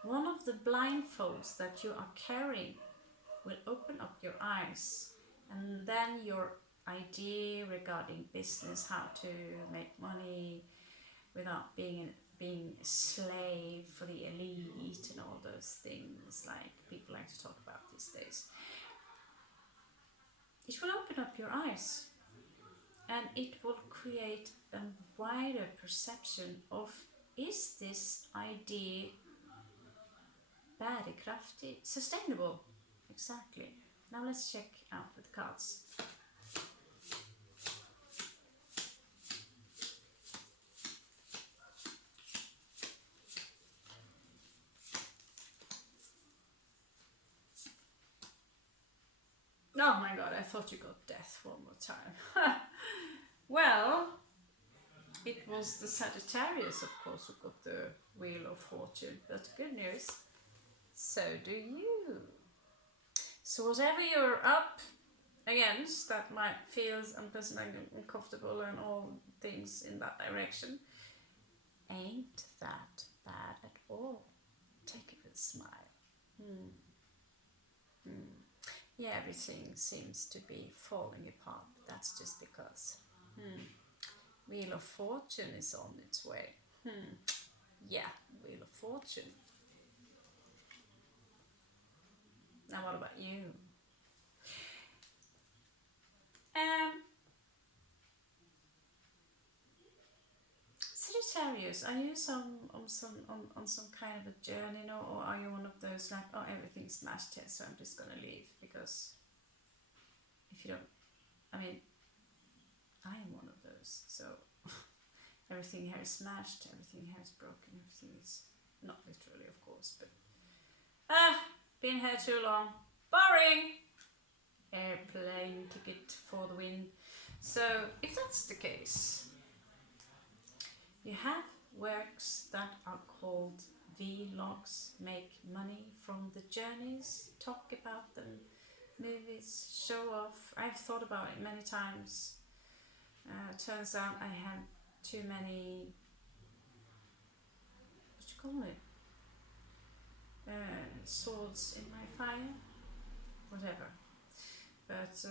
one of the blindfolds that you are carrying will open up your eyes, and then your idea regarding business, how to make money without being a slave for the elite and all those things like people like to talk about these days, it will open up your eyes, and it will create a wider perception of, is this idea bärkraftig, sustainable? Exactly. Now let's check out with cards. Oh my god, I thought you got death one more time. Well, it was the Sagittarius, of course, who got the Wheel of Fortune, but good news, so do you. So whatever you're up against that might feel unpleasant and uncomfortable and all things in that direction, ain't that bad at all. Take it with a smile. Yeah, everything seems to be falling apart, but that's just because Wheel of Fortune is on its way. Yeah, Wheel of Fortune. Now what about you? Sagittarius, are you on some kind of a journey now, or are you one of those like, oh, everything's smashed here, so I'm just gonna leave? Because if you don't, I mean, I am one of those, so everything here is smashed, everything here is broken, everything is, not literally of course, but been here too long, boring, airplane ticket for the win. So if that's the case, you have works that are called vlogs, make money from the journeys, talk about them, movies, show off. I've thought about it many times. Turns out I have too many, what you call it, swords in my fire, whatever. But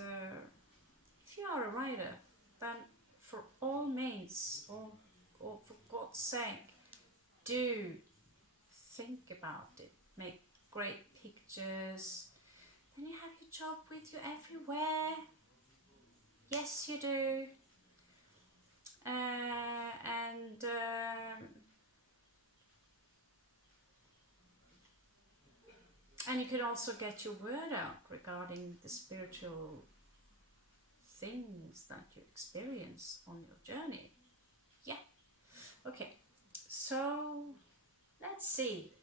if you are a writer, then for all means, or for God's sake, do think about it. Make great pictures. Then you have your job with you everywhere. Yes, you do. And you can also get your word out regarding the spiritual things that you experience on your journey. Yeah. Okay. So let's see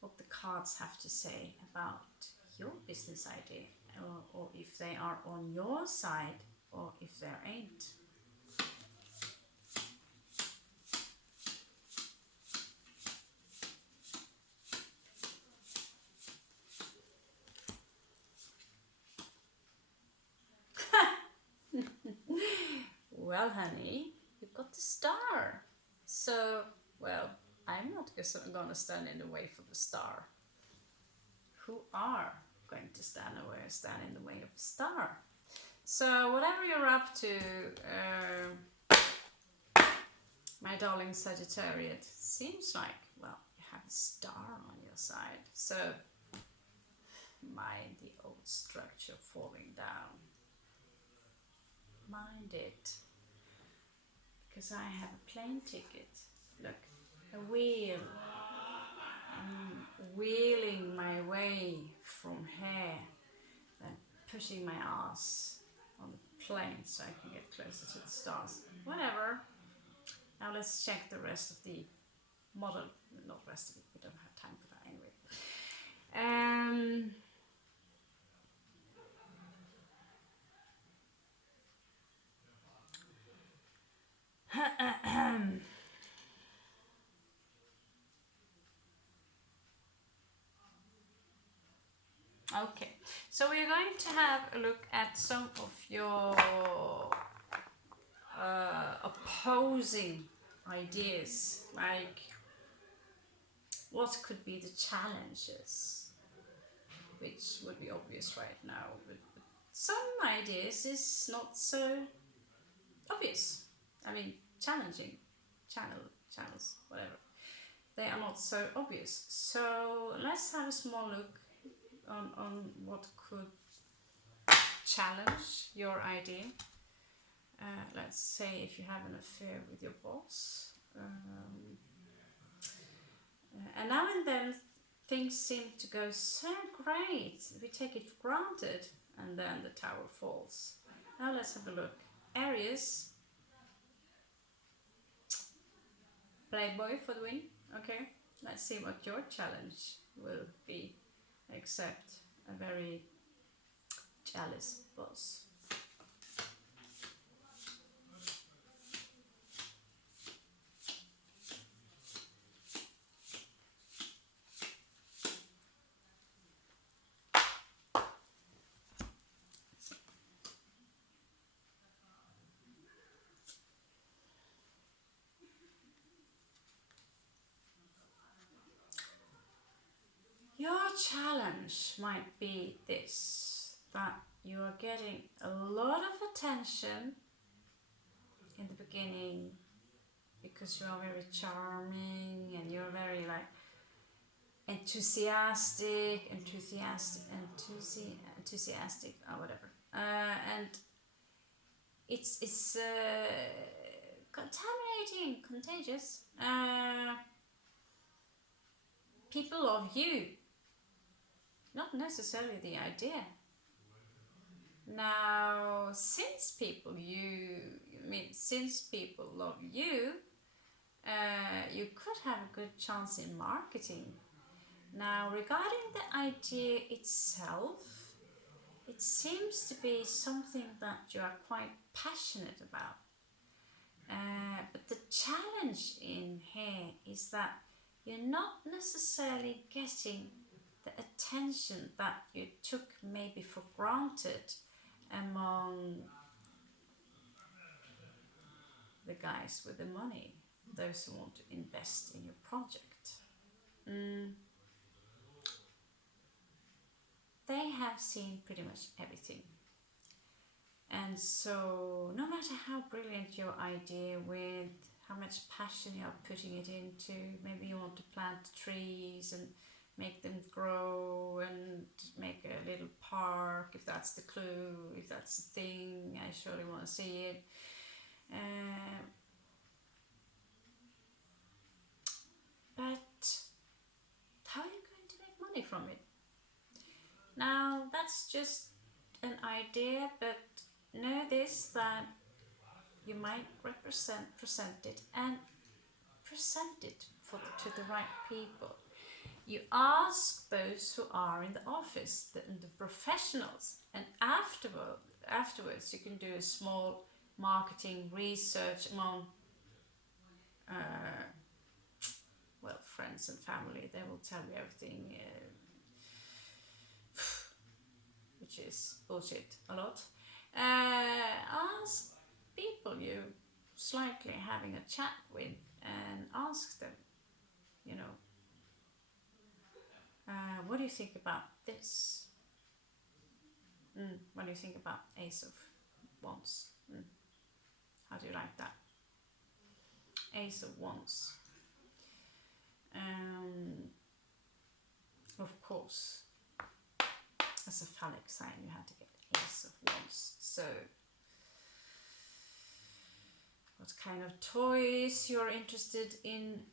what the cards have to say about your business idea, or if they are on your side, or if they ain't. Well, honey, you got the star. So, well, I'm not gonna stand in the way for the star. Who are going to stand in the way of the star? So, whatever you're up to, my darling Sagittarius, seems like, well, you have a star on your side. So, mind the old structure falling down. Mind it. Because I have a plane ticket. Look, a wheel. I'm wheeling my way from here, then pushing my ass on the plane so I can get closer to the stars. Whatever. Now let's check the rest of the model. Not rest of it, we don't have time for that anyway. Okay, so we're going to have a look at some of your opposing ideas, like what could be the challenges, which would be obvious right now, but some ideas is not so obvious. I mean, challenging channels, whatever. They are not so obvious. So let's have a small look on what could challenge your idea. Let's say if you have an affair with your boss. And now and then things seem to go so great, we take it for granted, and then the tower falls. Now let's have a look. Aries, playboy for the win. Okay, let's see what your challenge will be. Except a very jealous boss. Your challenge might be this, that you are getting a lot of attention in the beginning because you are very charming and you're very like enthusiastic or whatever. And it's contaminating, contagious. People love you, not necessarily the idea. Now, since people love you, you could have a good chance in marketing. Now, regarding the idea itself, it seems to be something that you are quite passionate about. But the challenge in here is that you're not necessarily getting the attention that you took maybe for granted among the guys with the money, those who want to invest in your project. They have seen pretty much everything. And so no matter how brilliant your idea, with how much passion you're putting it into, maybe you want to plant trees and make them grow and make a little park, if that's the clue, if that's the thing, I surely want to see it. But how are you going to make money from it? Now, that's just an idea, but know this, that you might present it to the right people. You ask those who are in the office, the professionals, and afterwards you can do a small marketing research among friends and family. They will tell you everything, which is bullshit a lot. Ask people you slightly having a chat with and ask them, you know, what do you think about this? What do you think about Ace of Wands? How do you like that? Ace of Wands. Of course, as a phallic sign, you have to get Ace of Wands. So, what kind of toys you're interested in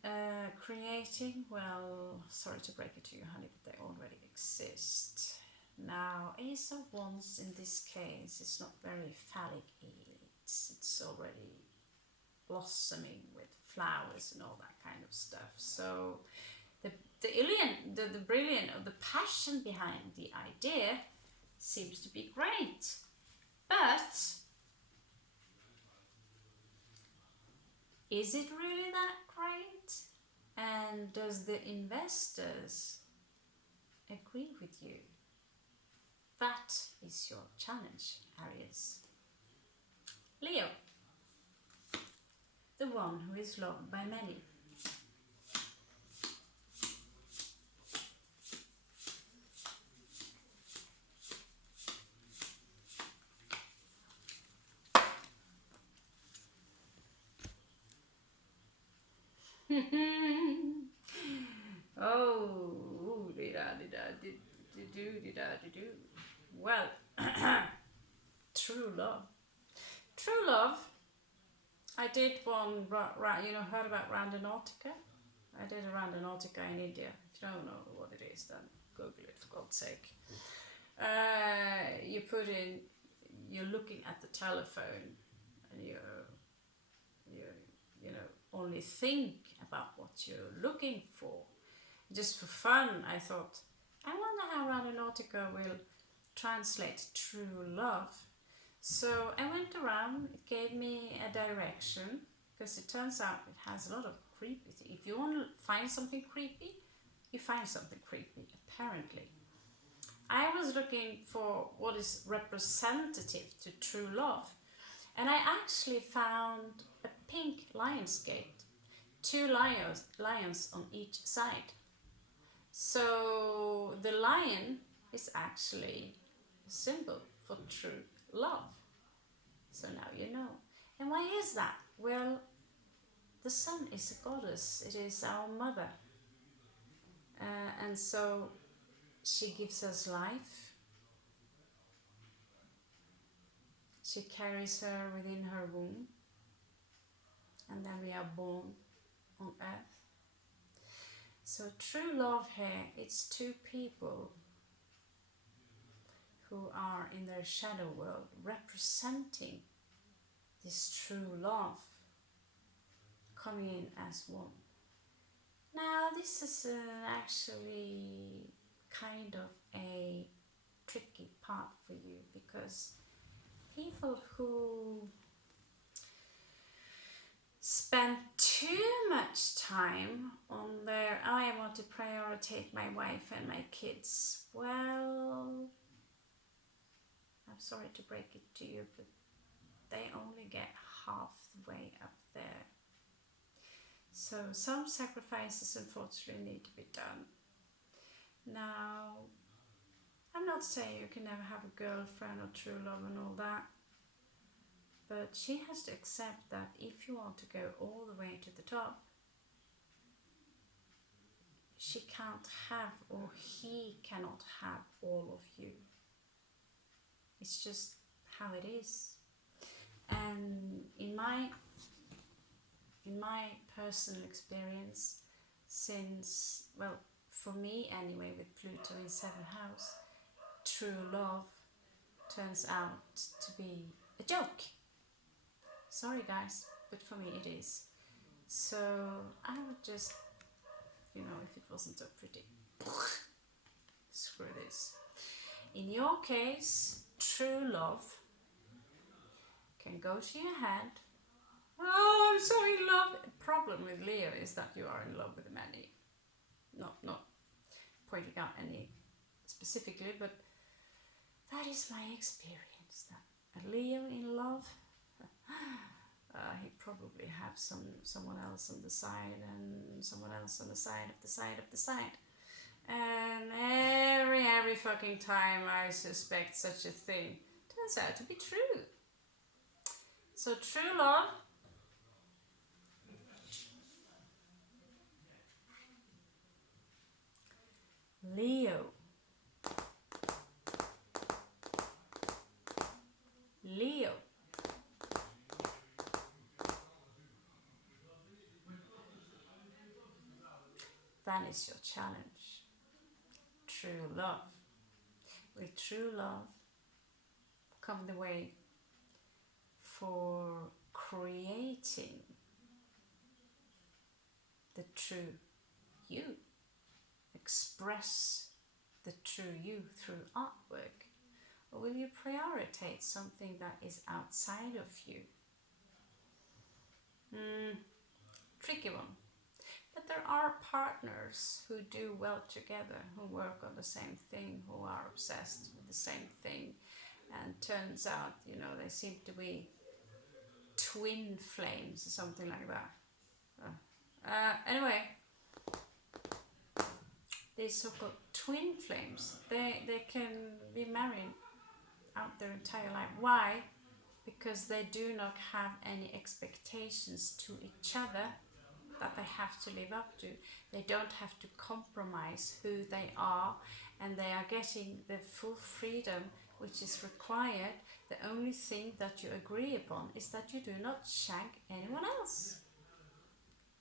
creating? Well, sorry to break it to you, honey, but they already exist. Now, Ace of Wands in this case is not very phallic-y. It's already blossoming with flowers and all that kind of stuff. So the brilliant, or the passion behind the idea seems to be great. But is it really that great? And does the investors agree with you? That is your challenge, Aries. Leo, the one who is loved by many. Oh, well, true love. True love. I did one, heard about Randonautica? I did a Randonautica in India. If you don't know what it is, then Google it, for God's sake. You put in, you're looking at the telephone, and you only think about what you're looking for. Just for fun, I thought, I wonder how Randonautica will translate true love. So I went around, it gave me a direction, because it turns out it has a lot of creepy things. If you want to find something creepy, you find something creepy, apparently. I was looking for what is representative to true love, and I actually found a pink lionsgate, 2 lions on each side. So the lion is actually a symbol for true love. So now you know. And why is that? Well, the sun is a goddess. It is our mother. And so she gives us life. She carries her within her womb. And then we are born on earth. So true love here, it's 2 people who are in their shadow world representing this true love coming in as one. Now this is actually kind of a tricky part for you, because people who spend too much time on their, I want to prioritize my wife and my kids, well, I'm sorry to break it to you, but they only get half the way up there. So some sacrifices unfortunately need to be done. Now, I'm not saying you can never have a girlfriend or true love and all that, but she has to accept that if you want to go all the way to the top, she can't have, or he cannot have, all of you. It's just how it is. And in my personal experience, since, well, for me anyway, with Pluto in 7th house, true love turns out to be a joke. Sorry guys, but for me it is. So I would just, if it wasn't so pretty, screw this. In your case, true love can go to your head. Oh, I'm so in love. The problem with Leo is that you are in love with many. Not pointing out any specifically, but that is my experience. That a Leo in love He probably have someone else on the side, and someone else on the side of the side of the side. And every fucking time I suspect such a thing, turns out to be true. So true love, Leo. Leo. That is your challenge. True love. With true love come the way for creating the true you. Express the true you through artwork. Or will you prioritize something that is outside of you? Tricky one. But there are partners who do well together, who work on the same thing, who are obsessed with the same thing. And turns out, they seem to be twin flames or something like that. Anyway, these so-called twin flames, they can be married out their entire life. Why? Because they do not have any expectations to each other that they have to live up to. They don't have to compromise who they are, and they are getting the full freedom which is required. The only thing that you agree upon is that you do not shank anyone else.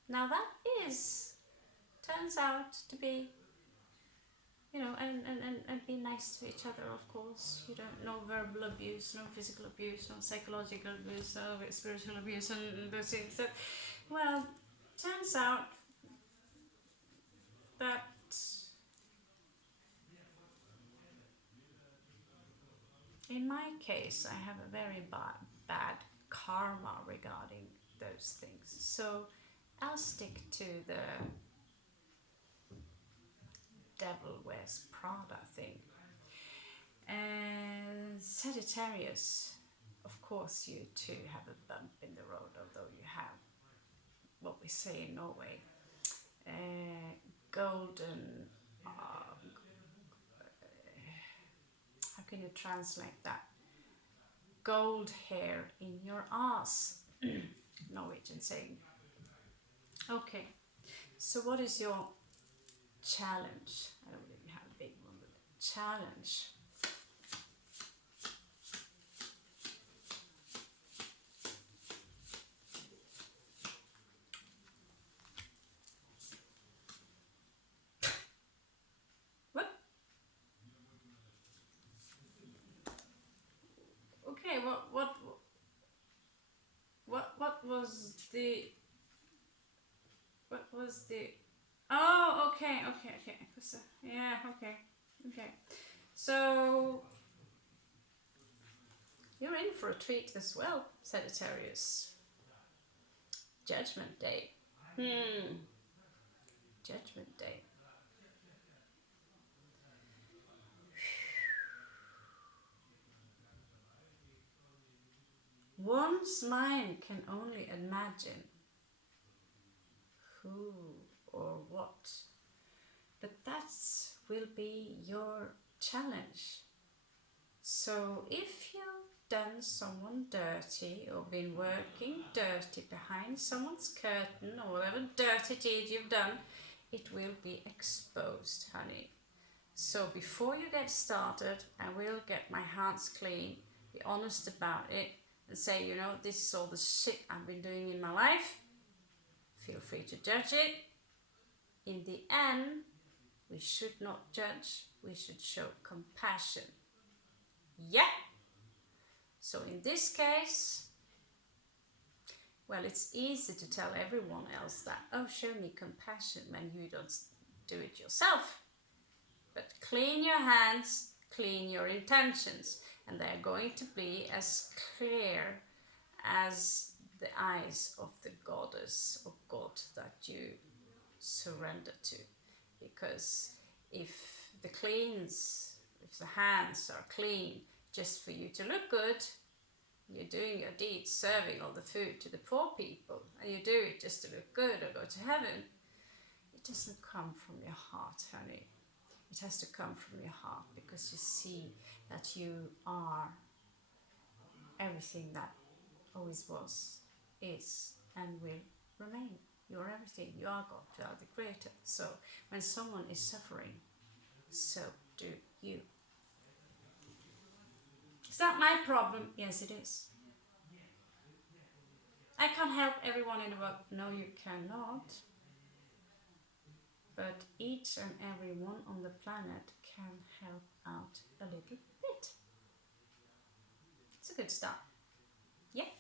Now that turns out to be, and be nice to each other, of course. You don't know verbal abuse, no physical abuse, no psychological abuse, no spiritual abuse, and those things that, well, turns out that in my case, I have a very bad karma regarding those things. So I'll stick to the devil wears Prada thing. And Sagittarius, of course, you too have a bump in the road, although you have what we say in Norway, golden. How can you translate that? Gold hair in your ass. Norwegian saying. Okay, so what is your challenge? I don't really have a big one, but challenge. What? Okay, what was the? What was the? Oh, okay. Yeah, okay. So you're in for a treat as well, Sagittarius. Judgment Day. Judgment Day. One's mind can only imagine who or what, but that will be your challenge. So if you've done someone dirty or been working dirty behind someone's curtain or whatever dirty deed you've done, it will be exposed, honey. So before you get started, I will get my hands clean, be honest about it, and say, this is all the shit I've been doing in my life. Feel free to judge it. In the end, we should not judge, we should show compassion. Yeah. So in this case, well, it's easy to tell everyone else that, oh, show me compassion when you don't do it yourself. But clean your hands, clean your intentions, and they're going to be as clear as the eyes of the goddess or god that you surrender to. Because if the hands are clean just for you to look good, You're doing your deeds, serving all the food to the poor people, and you do it just to look good or go to heaven. It doesn't come from your heart, honey. It has to come from your heart, because you see that you are everything that always was, is, and will remain. You are everything. You are God. You are the Creator. So when someone is suffering, so do you. Is that my problem? Yes, it is. I can't help everyone in the world. No, you cannot. But each and every one on the planet can help out a little bit. It's a good start. Yeah.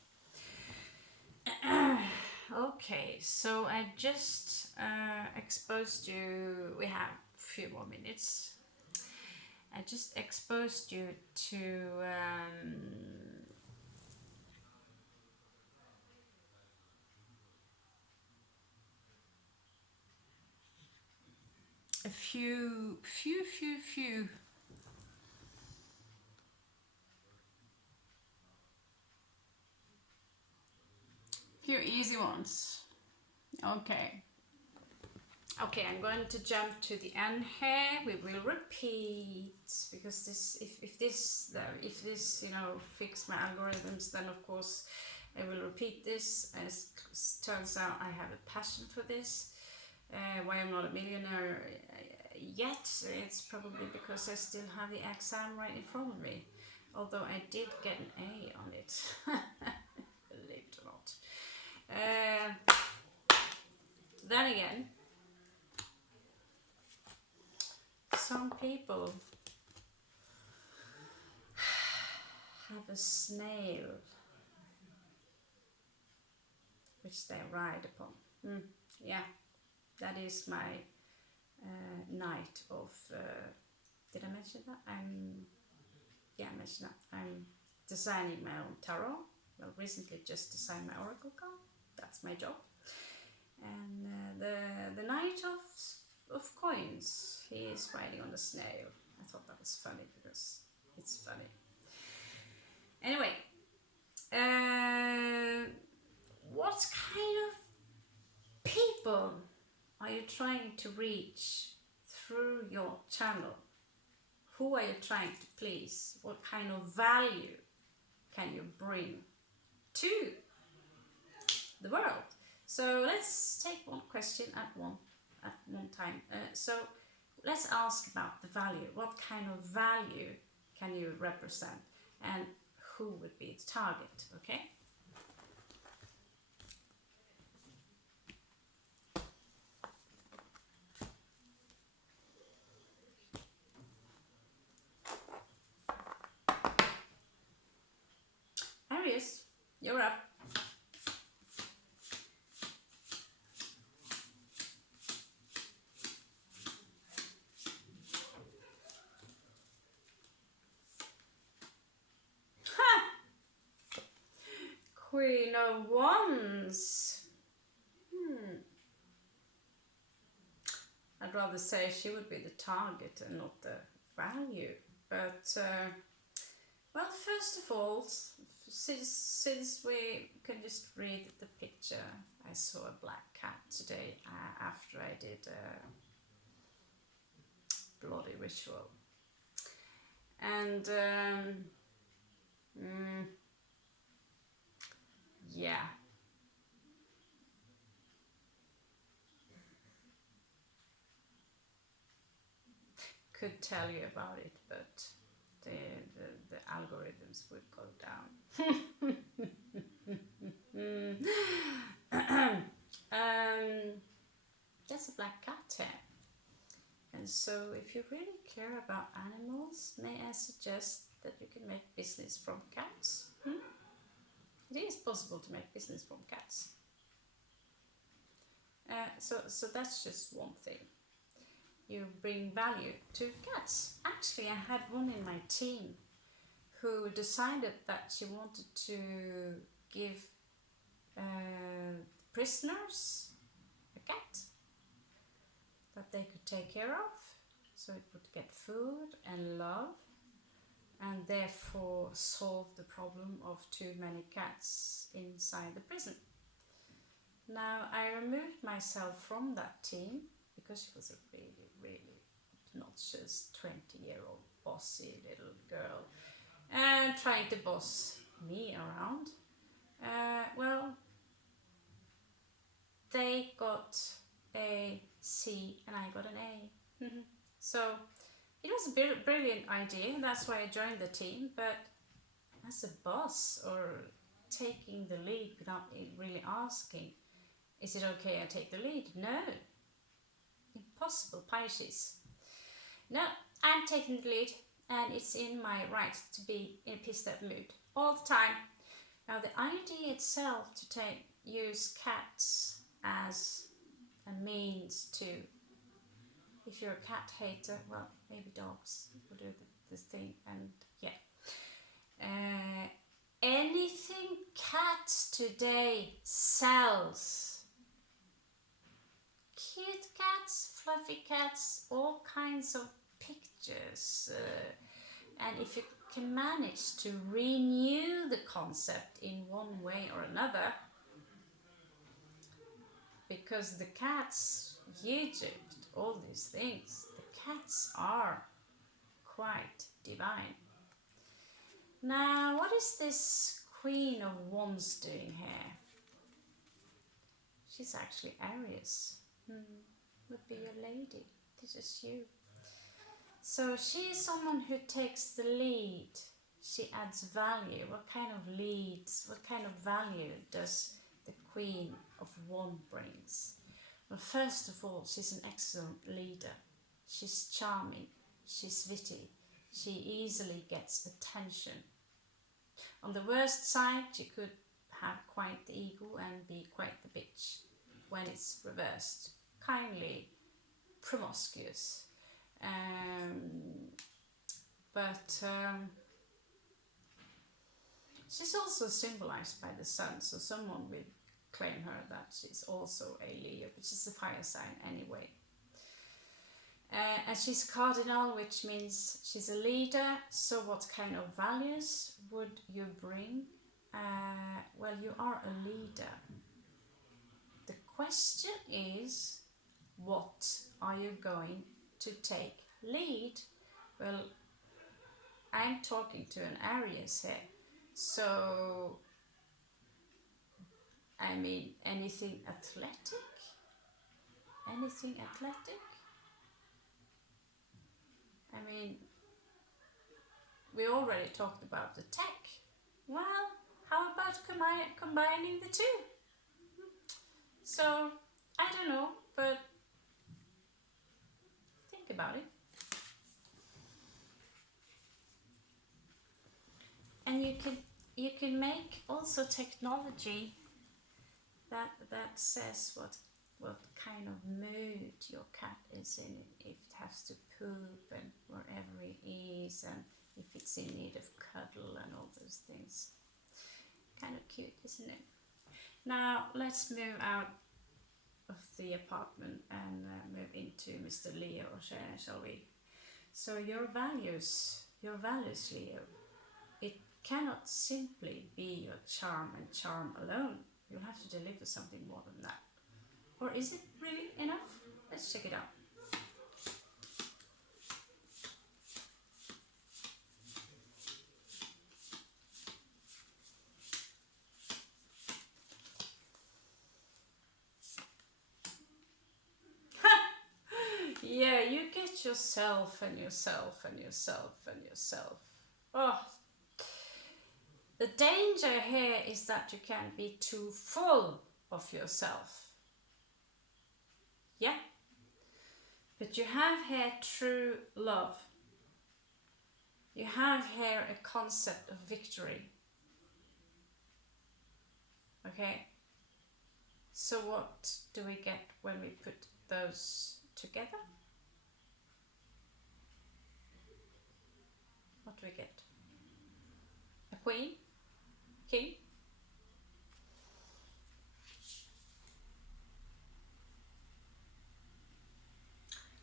Okay, so I just exposed you. We have a few more minutes. I just exposed you to a few easy ones. Okay, I'm going to jump to the end here. We will repeat, because this, if this fix my algorithms, then of course I will repeat this. As it turns out, I have a passion for this. Why I'm not a millionaire yet, it's probably because I still have the exam right in front of me. Although I did get an A on it, believe it or not. Then again, some people have a snail which they ride upon. Yeah, that is my night of. Did I mention that? I mentioned that. I'm designing my own tarot. Well, recently just designed my oracle card. That's my job. And the knight of coins, he is riding on the snail. I thought that was funny because it's funny. Anyway, what kind of people are you trying to reach through your channel? Who are you trying to please? What kind of value can you bring to the world? So let's take one question at one time. So let's ask about the value. What kind of value can you represent, and who would be the target? Okay. Aries, you're up. Queen of Wands. I'd rather say she would be the target and not the value. But, well, first of all, since we can just read the picture, I saw a black cat today after I did a bloody ritual. And, yeah. Could tell you about it, but the algorithms would go down. That's a black cat here. And so if you really care about animals, may I suggest that you can make business from cats? It is possible to make business from cats. So that's just one thing. You bring value to cats. Actually, I had one in my team who decided that she wanted to give prisoners a cat that they could take care of, so it would get food and love and therefore solve the problem of too many cats inside the prison. Now, I removed myself from that team because she was a really, really obnoxious 20-year-old bossy little girl and trying to boss me around. Well, they got a C and I got an A. So it was a brilliant idea, that's why I joined the team, but as a boss or taking the lead without really asking, is it okay I take the lead? No. Impossible, Pisces. No, I'm taking the lead and it's in my right to be in a pissed off mood all the time. Now the idea itself to use cats as a means to, if you're a cat hater, well, maybe dogs will do this thing, and yeah. Anything cats today sells. Cute cats, fluffy cats, all kinds of pictures. And if you can manage to renew the concept in one way or another, because the cats, Egypt, all these things, the cats are quite divine. Now, what is this Queen of Wands doing here? She's actually Aries. Would be a lady. This is you. So she is someone who takes the lead. She adds value. What kind of leads, what kind of value does the Queen of Wands brings? Well, first of all, she's an excellent leader. She's charming. She's witty. She easily gets attention. On the worst side, she could have quite the ego and be quite the bitch when it's reversed. Kindly promiscuous. But she's also symbolized by the sun, so someone will claim her that she's also a Leo, which is a fire sign anyway. And she's cardinal, which means she's a leader. So what kind of values would you bring? Well, you are a leader. The question is, what are you going to take lead? Well, I'm talking to an Aries here. So, I mean, anything athletic? Anything athletic? I mean, we already talked about the tech. Well, how about combining the two? So, I don't know, but think about it. And you can make also technology that says what kind of mood your cat is in, if it has to poop and wherever it is, and if it's in need of cuddle and all those things. Kind of cute, isn't it? Now let's move out of the apartment and move into Mr. Leo, shall we? So your values, Leo, it cannot simply be your charm and charm alone. You'll have to deliver something more than that. Or is it really enough? Let's check it out. Yeah, you get yourself and yourself and yourself and yourself. Oh, the danger here is that you can be too full of yourself. Yeah, but you have here true love. You have here a concept of victory. Okay, so what do we get when we put those together? What do we get? A queen? King?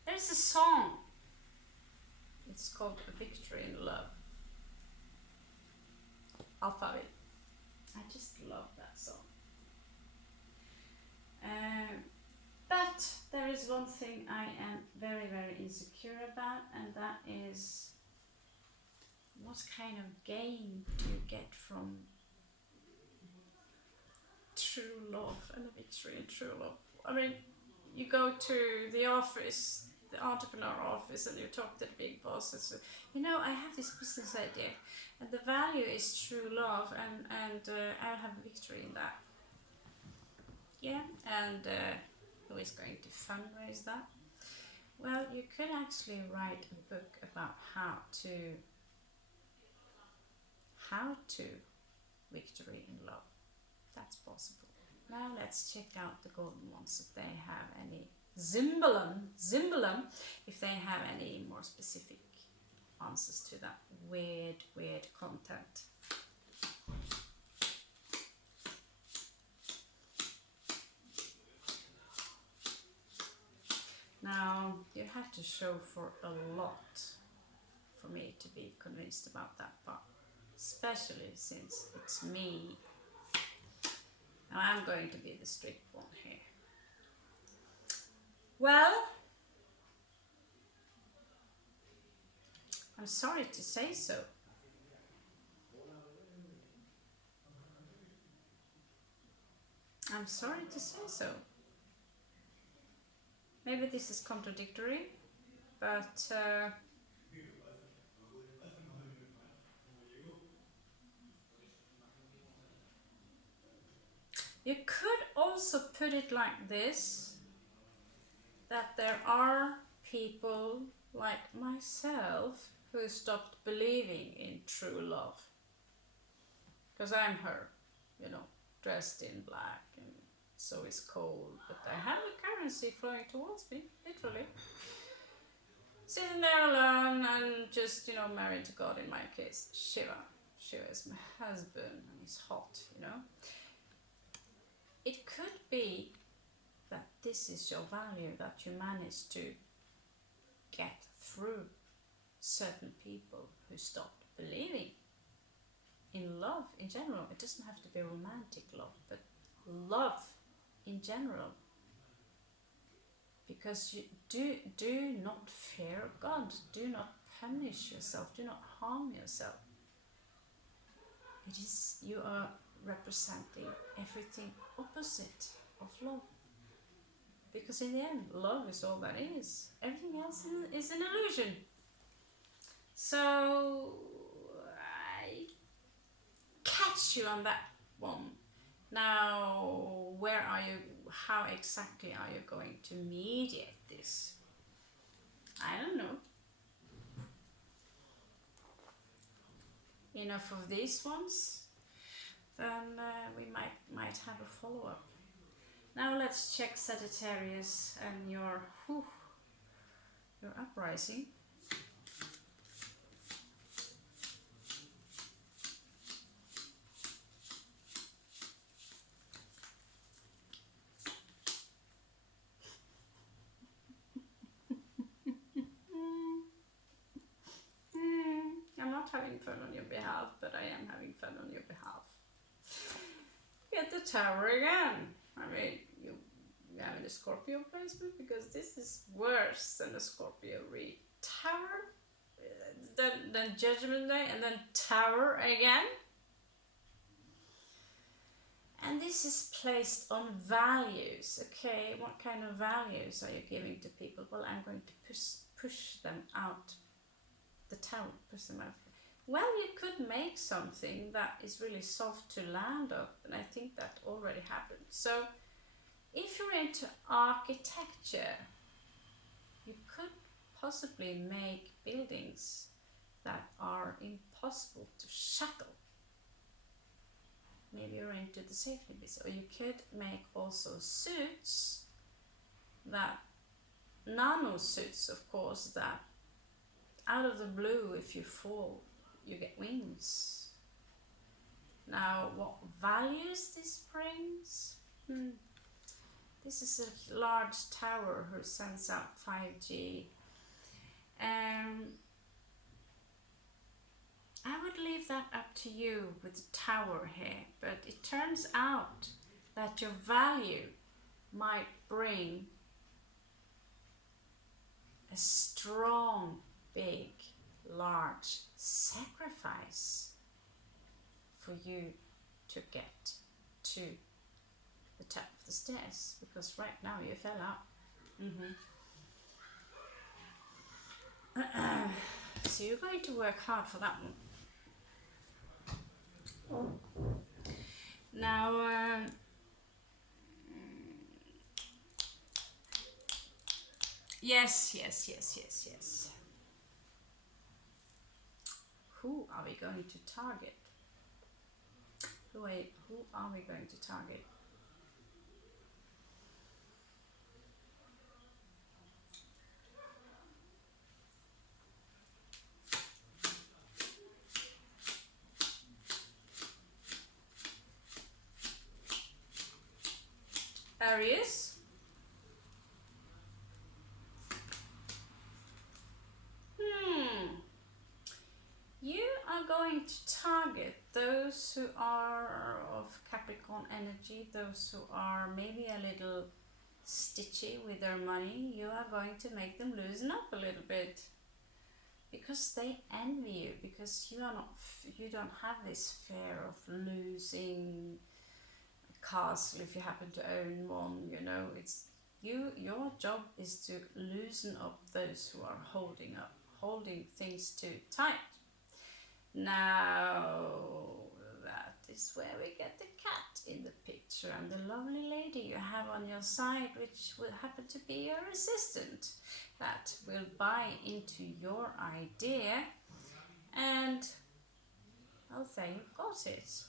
There's a song. It's called A Victory in Love. half of it. I just love that song. But there is one thing I am very, very insecure about, and that is what kind of gain do you get from true love and a victory in true love? I mean, you go to the office, the entrepreneur office, and you talk to the big boss and say, you know, I have this business idea, and the value is true love, and I'll have a victory in that. Yeah, and who is going to fundraise that? Well, you could actually write a book about how to victory in love. That's possible. Now let's check out the golden ones if they have any symbolum, if they have any more specific answers to that weird content. Now you have to show for a lot for me to be convinced about that part, especially since it's me. And I'm going to be the strict one here. Well, I'm sorry to say so. I'm sorry to say so. Maybe this is contradictory, but you could also put it like this, that there are people like myself who stopped believing in true love. Because I'm her, you know, dressed in black, and so is cold, but I have the currency flowing towards me, literally. Sitting there alone and just, you know, married to God in my case. Shiva. Shiva is my husband and he's hot, you know. It could be that this is your value, that you manage to get through certain people who stopped believing in love in general. It doesn't have to be romantic love, but love in general. Because you do not fear God, do not punish yourself, do not harm yourself. It is, you are representing everything opposite of love. Because in the end, love is all that is. Everything else is an illusion. So I catch you on that one. Now, where are you? How exactly are you going to mediate this? I don't know. Enough of these ones, then we might have a follow-up. Now let's check Sagittarius and your uprising. I'm not having fun on your behalf, but I am having fun on your behalf. Get the Tower again. I mean, you having a Scorpio placement, because this is worse than a Scorpio read. Tower, then Judgment Day, and then Tower again. And this is placed on values. Okay, what kind of values are you giving to people? Well, I'm going to push them out the tower, push them out. Well, you could make something that is really soft to land up, and I think that already happened. So if you're into architecture, you could possibly make buildings that are impossible to shackle. Maybe you're into the safety bits, or you could make also suits, that nano suits, of course, that out of the blue, if you fall, you get wings. Now, what values this brings? This is a large tower who sends out 5G. I would leave that up to you with the Tower here, but it turns out that your value might bring a strong, big, large sacrifice for you to get to the top of the stairs, because right now you fell out. So you're going to work hard for that one. Now, yes. Who are we going to target? Who are we going to target? Aries? You are going to target those who are of Capricorn energy, those who are maybe a little stitchy with their money. You are going to make them loosen up a little bit, because they envy you, because you don't have this fear of losing a castle if you happen to own one. You know, it's your job is to loosen up those who are holding things too tight. Now, that is where we get the cat in the picture and the lovely lady you have on your side, which will happen to be your assistant, that will buy into your idea, and well, there you've got it.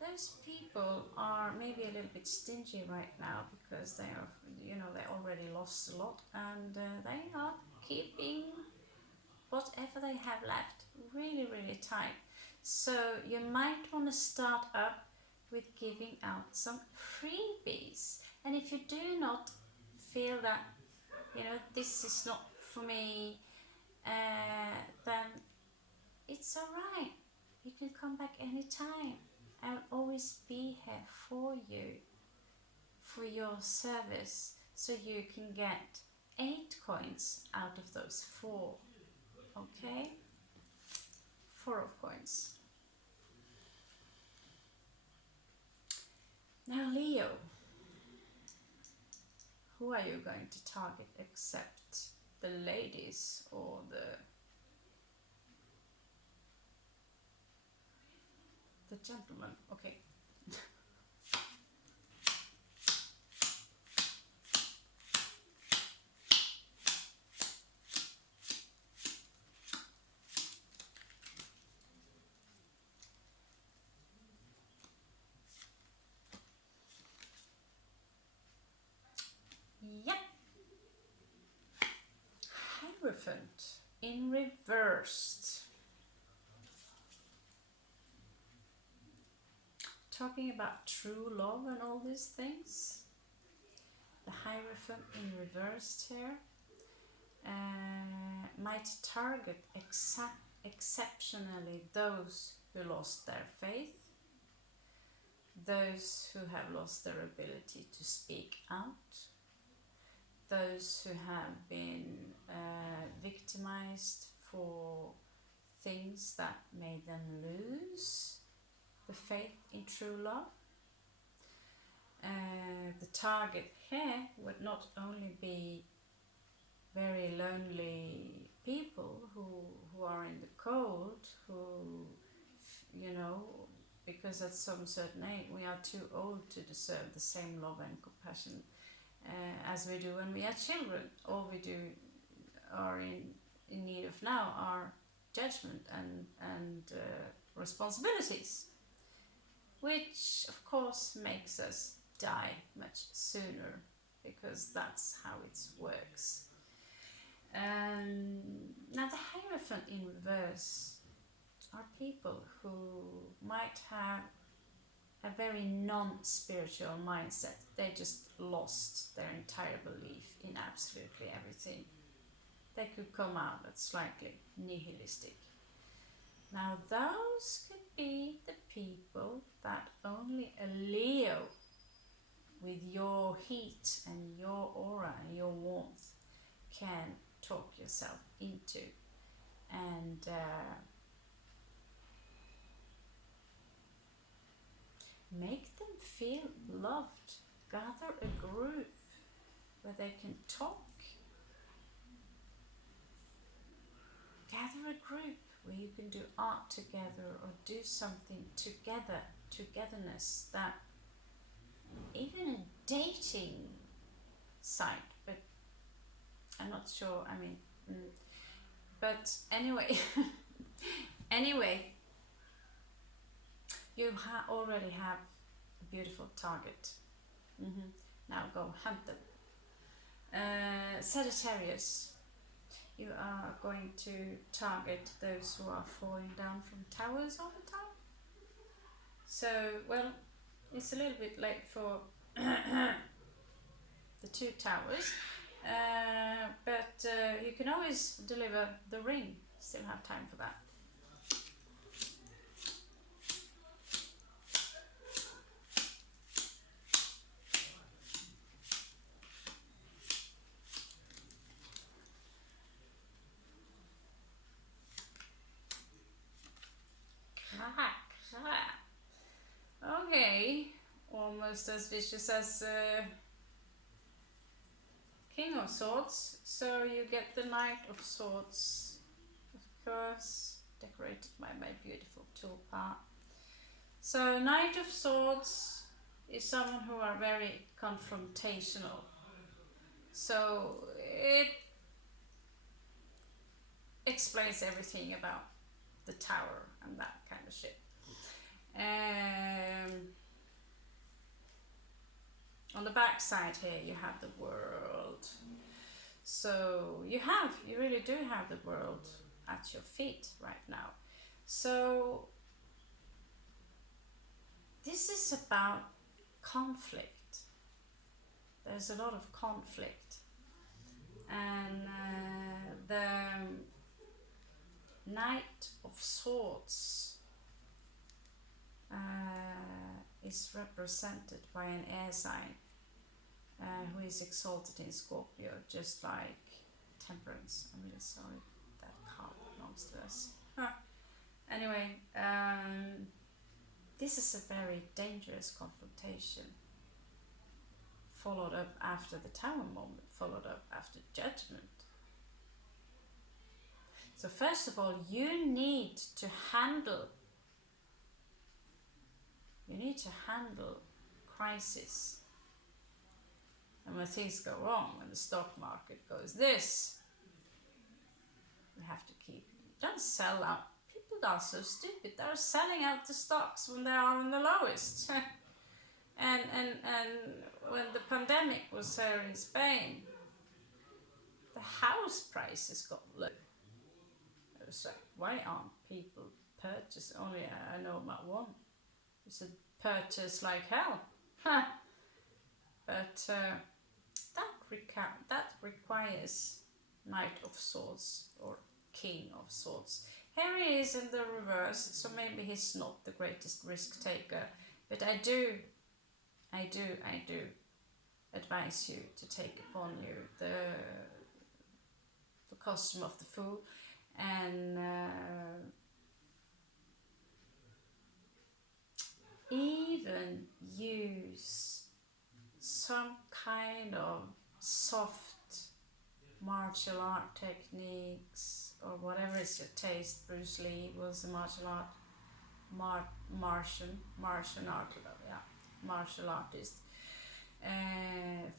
Those people are maybe a little bit stingy right now because they are, they already lost a lot, and they are keeping whatever they have left really, really tight. So you might want to start up with giving out some freebies. And if you do not feel that, this is not for me, then it's alright. You can come back anytime. I will always be here for you, for your service, so you can get 8 coins out of those 4. Okay? 4 of coins. Now, Leo, who are you going to target except the ladies or the gentlemen? Okay. Yep. Hierophant in reversed. Talking about true love and all these things. The Hierophant in reversed here might target exceptionally those who lost their faith, those who have lost their ability to speak out, those who have been victimized for things that made them lose the faith in true love. The target here would not only be very lonely people who are in the cold, who, because at some certain age we are too old to deserve the same love and compassion as we do when we are children. All we do are in need of now are judgment and responsibilities, which of course makes us die much sooner, because that's how it works. Now, the Hierophant in reverse are people who might have a very non-spiritual mindset. They just lost their entire belief in absolutely everything. They could come out as slightly nihilistic. Now those could be the people that only a Leo with your heat and your aura and your warmth can talk yourself into, and make them feel loved. Gather a group where they can talk. Gather a group where you can do art together or do something together, togetherness, that even a dating site, but I'm not sure, I mean, but anyway, anyway, you already have a beautiful target. Now go hunt them. Sagittarius, you are going to target those who are falling down from towers all the time. So, well, it's a little bit late for the 2 towers, but you can always deliver the ring. Still have time for that. Okay, almost as vicious as King of Swords. So you get the Knight of Swords, of course, decorated by my beautiful toolpath. So Knight of Swords is someone who are very confrontational. So it explains everything about the tower and that kind of shit. On the back side here you have the world. So you really do have the world at your feet right now. So this is about conflict. There's a lot of conflict, and the Knight of Swords is represented by an air sign who is exalted in Scorpio, just like Temperance. I'm really sorry, that card belongs to us. Anyway, this is a very dangerous confrontation, followed up after the Tower moment, followed up after Judgment. So first of all, you need to handle crisis. And when things go wrong, when the stock market goes this, we have to keep, don't sell out. People are so stupid. They're selling out the stocks when they are on the lowest. and when the pandemic was here in Spain, the house prices got low. It was like, why aren't people purchasing? Only I know about one. It's a purchase like hell. But that requires Knight of Swords or King of Swords. Here he is in the reverse, so maybe he's not the greatest risk taker. But I do advise you to take upon you the costume of the Fool, and even use some kind of soft martial art techniques or whatever is your taste. Bruce Lee was a martial artist.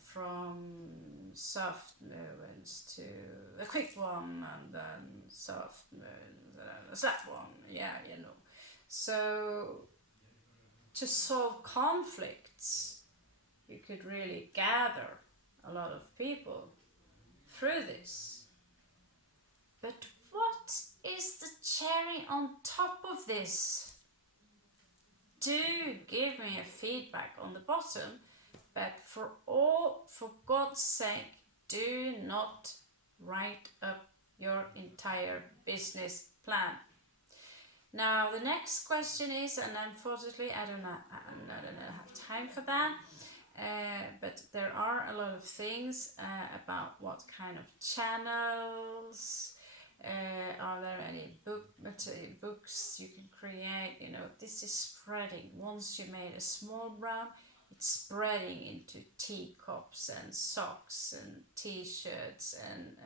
From soft movements to a quick one, and then soft movements, and a slap one, So to solve conflicts, you could really gather a lot of people through this. But what is the cherry on top of this? Do give me a feedback on the bottom, but for God's sake, do not write up your entire business plan. Now the next question is, and unfortunately I don't have time for that, but there are a lot of things about what kind of channels, are there any books you can create, you know, this is spreading. Once you made a small brown, it's spreading into teacups and socks and t-shirts and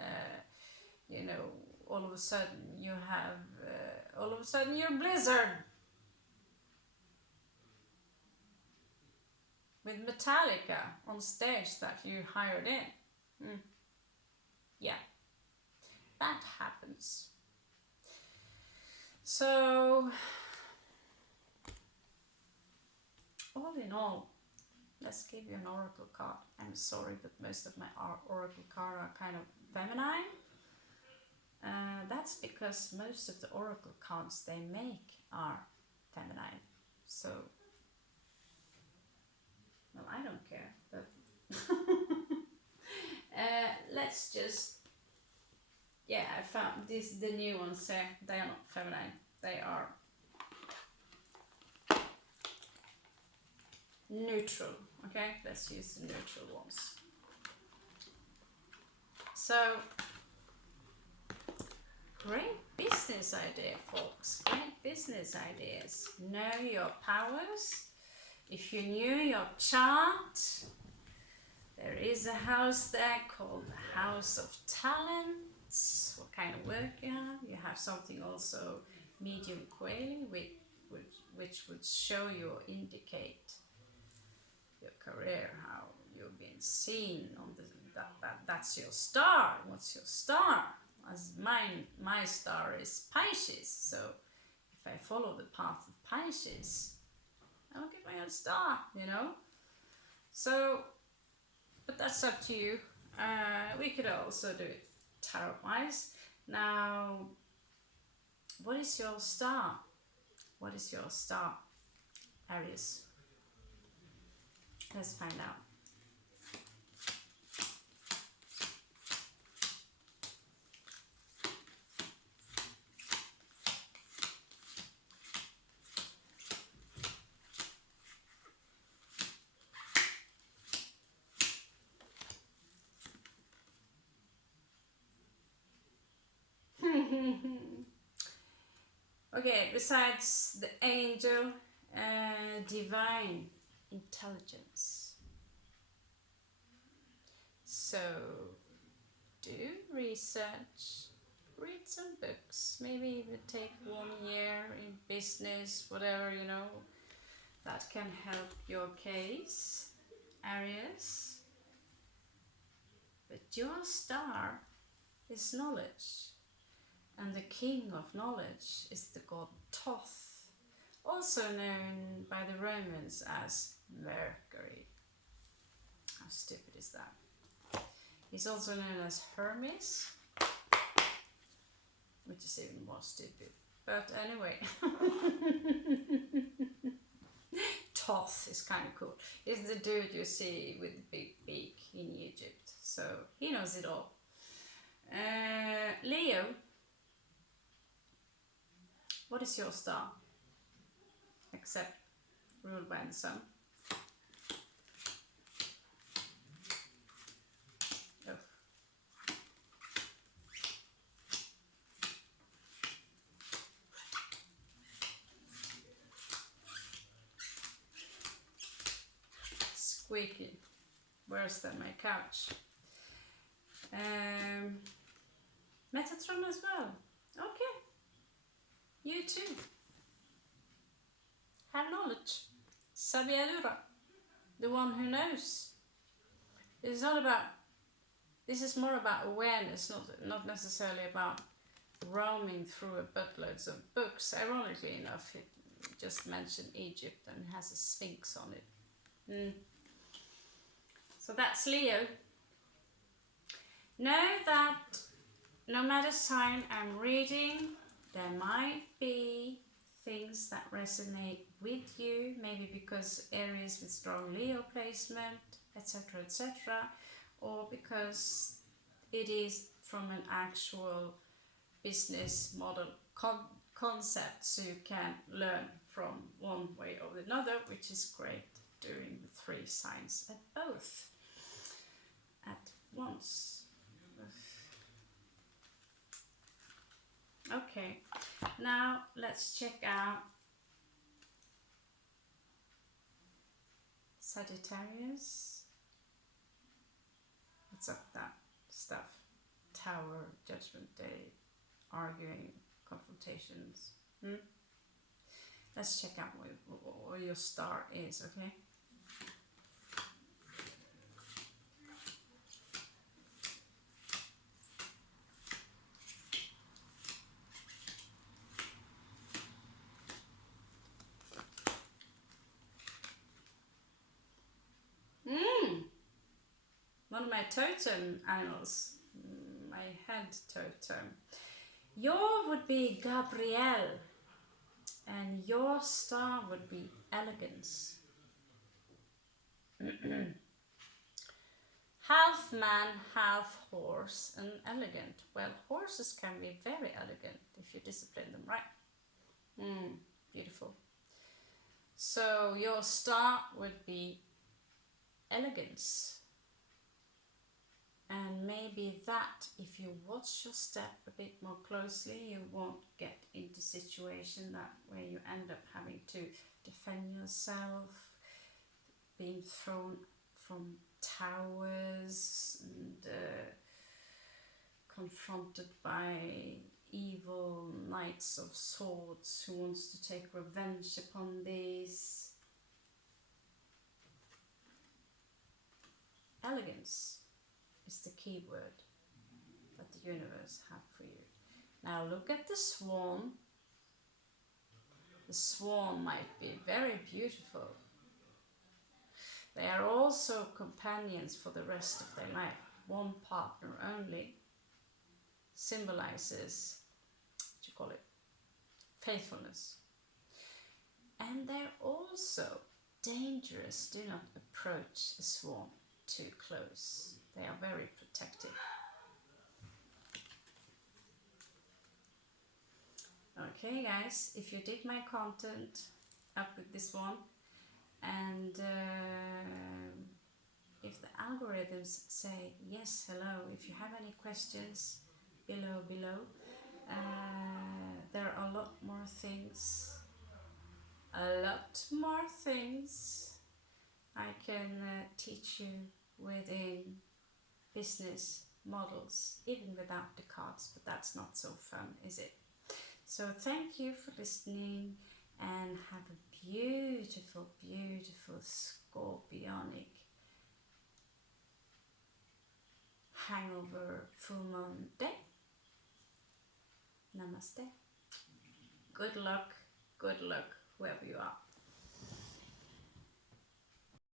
you know, all of a sudden you have you're Blizzard with Metallica on stage that you hired in. Yeah, that happens. So all in all, let's give you an oracle card. I'm sorry, but most of my oracle cards are kind of feminine. That's because most of the oracle cards they make are feminine. So, well, I don't care, but let's just, yeah, I found the new ones there, they are not feminine, they are neutral. Okay, let's use the neutral ones. So, great business idea, folks. Great business ideas. Know your powers. If you knew your chart, there is a house there called the House of Talents. What kind of work you have? You have something also medium quaily, which would show you or indicate your career, how you've been seen on the that's your star. What's your star? As my star is Pisces, so if I follow the path of Pisces, I will get my own star, you know. So, but that's up to you. We could also do it tarot-wise. Now, what is your star? What is your star, Aries? Let's find out. Okay, besides the angel, divine intelligence. So, do research, read some books, maybe even take 1 year in business, whatever, you know, that can help your case, Aries. But your star is knowledge. And the king of knowledge is the god Thoth, also known by the Romans as Mercury. How stupid is that? He's also known as Hermes, which is even more stupid. But anyway, Thoth is kind of cool. He's the dude you see with the big beak in Egypt. So he knows it all. Leo. What is your star? Except ruled by the sun. Oh. Squeaky. Worse than my couch. Metatron as well. Okay. You too. Have knowledge. Sabiadura. The one who knows. It's not about, this is more about awareness, not necessarily about roaming through a buttloads of books. Ironically enough, it just mentioned Egypt and has a sphinx on it. So that's Leo. Know that no matter sign I'm reading, there might be things that resonate with you, maybe because Aries with strong Leo placement, etc., etc., or because it is from an actual business model concepts you can learn from one way or another, which is great doing the 3 signs at both at once. Okay, now let's check out Sagittarius. What's up that stuff? Tower, Judgment Day, arguing, confrontations. Let's check out what your star is, okay? One of my totem animals, my head totem. Your would be Gabrielle, and your star would be elegance. Half man, half horse, and elegant. Well, horses can be very elegant if you discipline them right. Beautiful. So your star would be elegance. And maybe that, if you watch your step a bit more closely, you won't get into situation that where you end up having to defend yourself, being thrown from towers and confronted by evil knights of swords who wants to take revenge upon these. Elegance is the key word that the universe have for you. Now look at the swan. The swan might be very beautiful. They are also companions for the rest of their life. One partner only symbolizes, what you call it, faithfulness. And they're also dangerous. Do not approach a swan too close. They are very protective. Okay guys, if you did my content, up with this one, and if the algorithms say yes, hello, if you have any questions, below, there are a lot more things I can teach you within business models, even without the cards, but that's not so fun, is it? So thank you for listening, and have a beautiful, beautiful scorpionic hangover full moon day. Namaste. Good luck, whoever you are.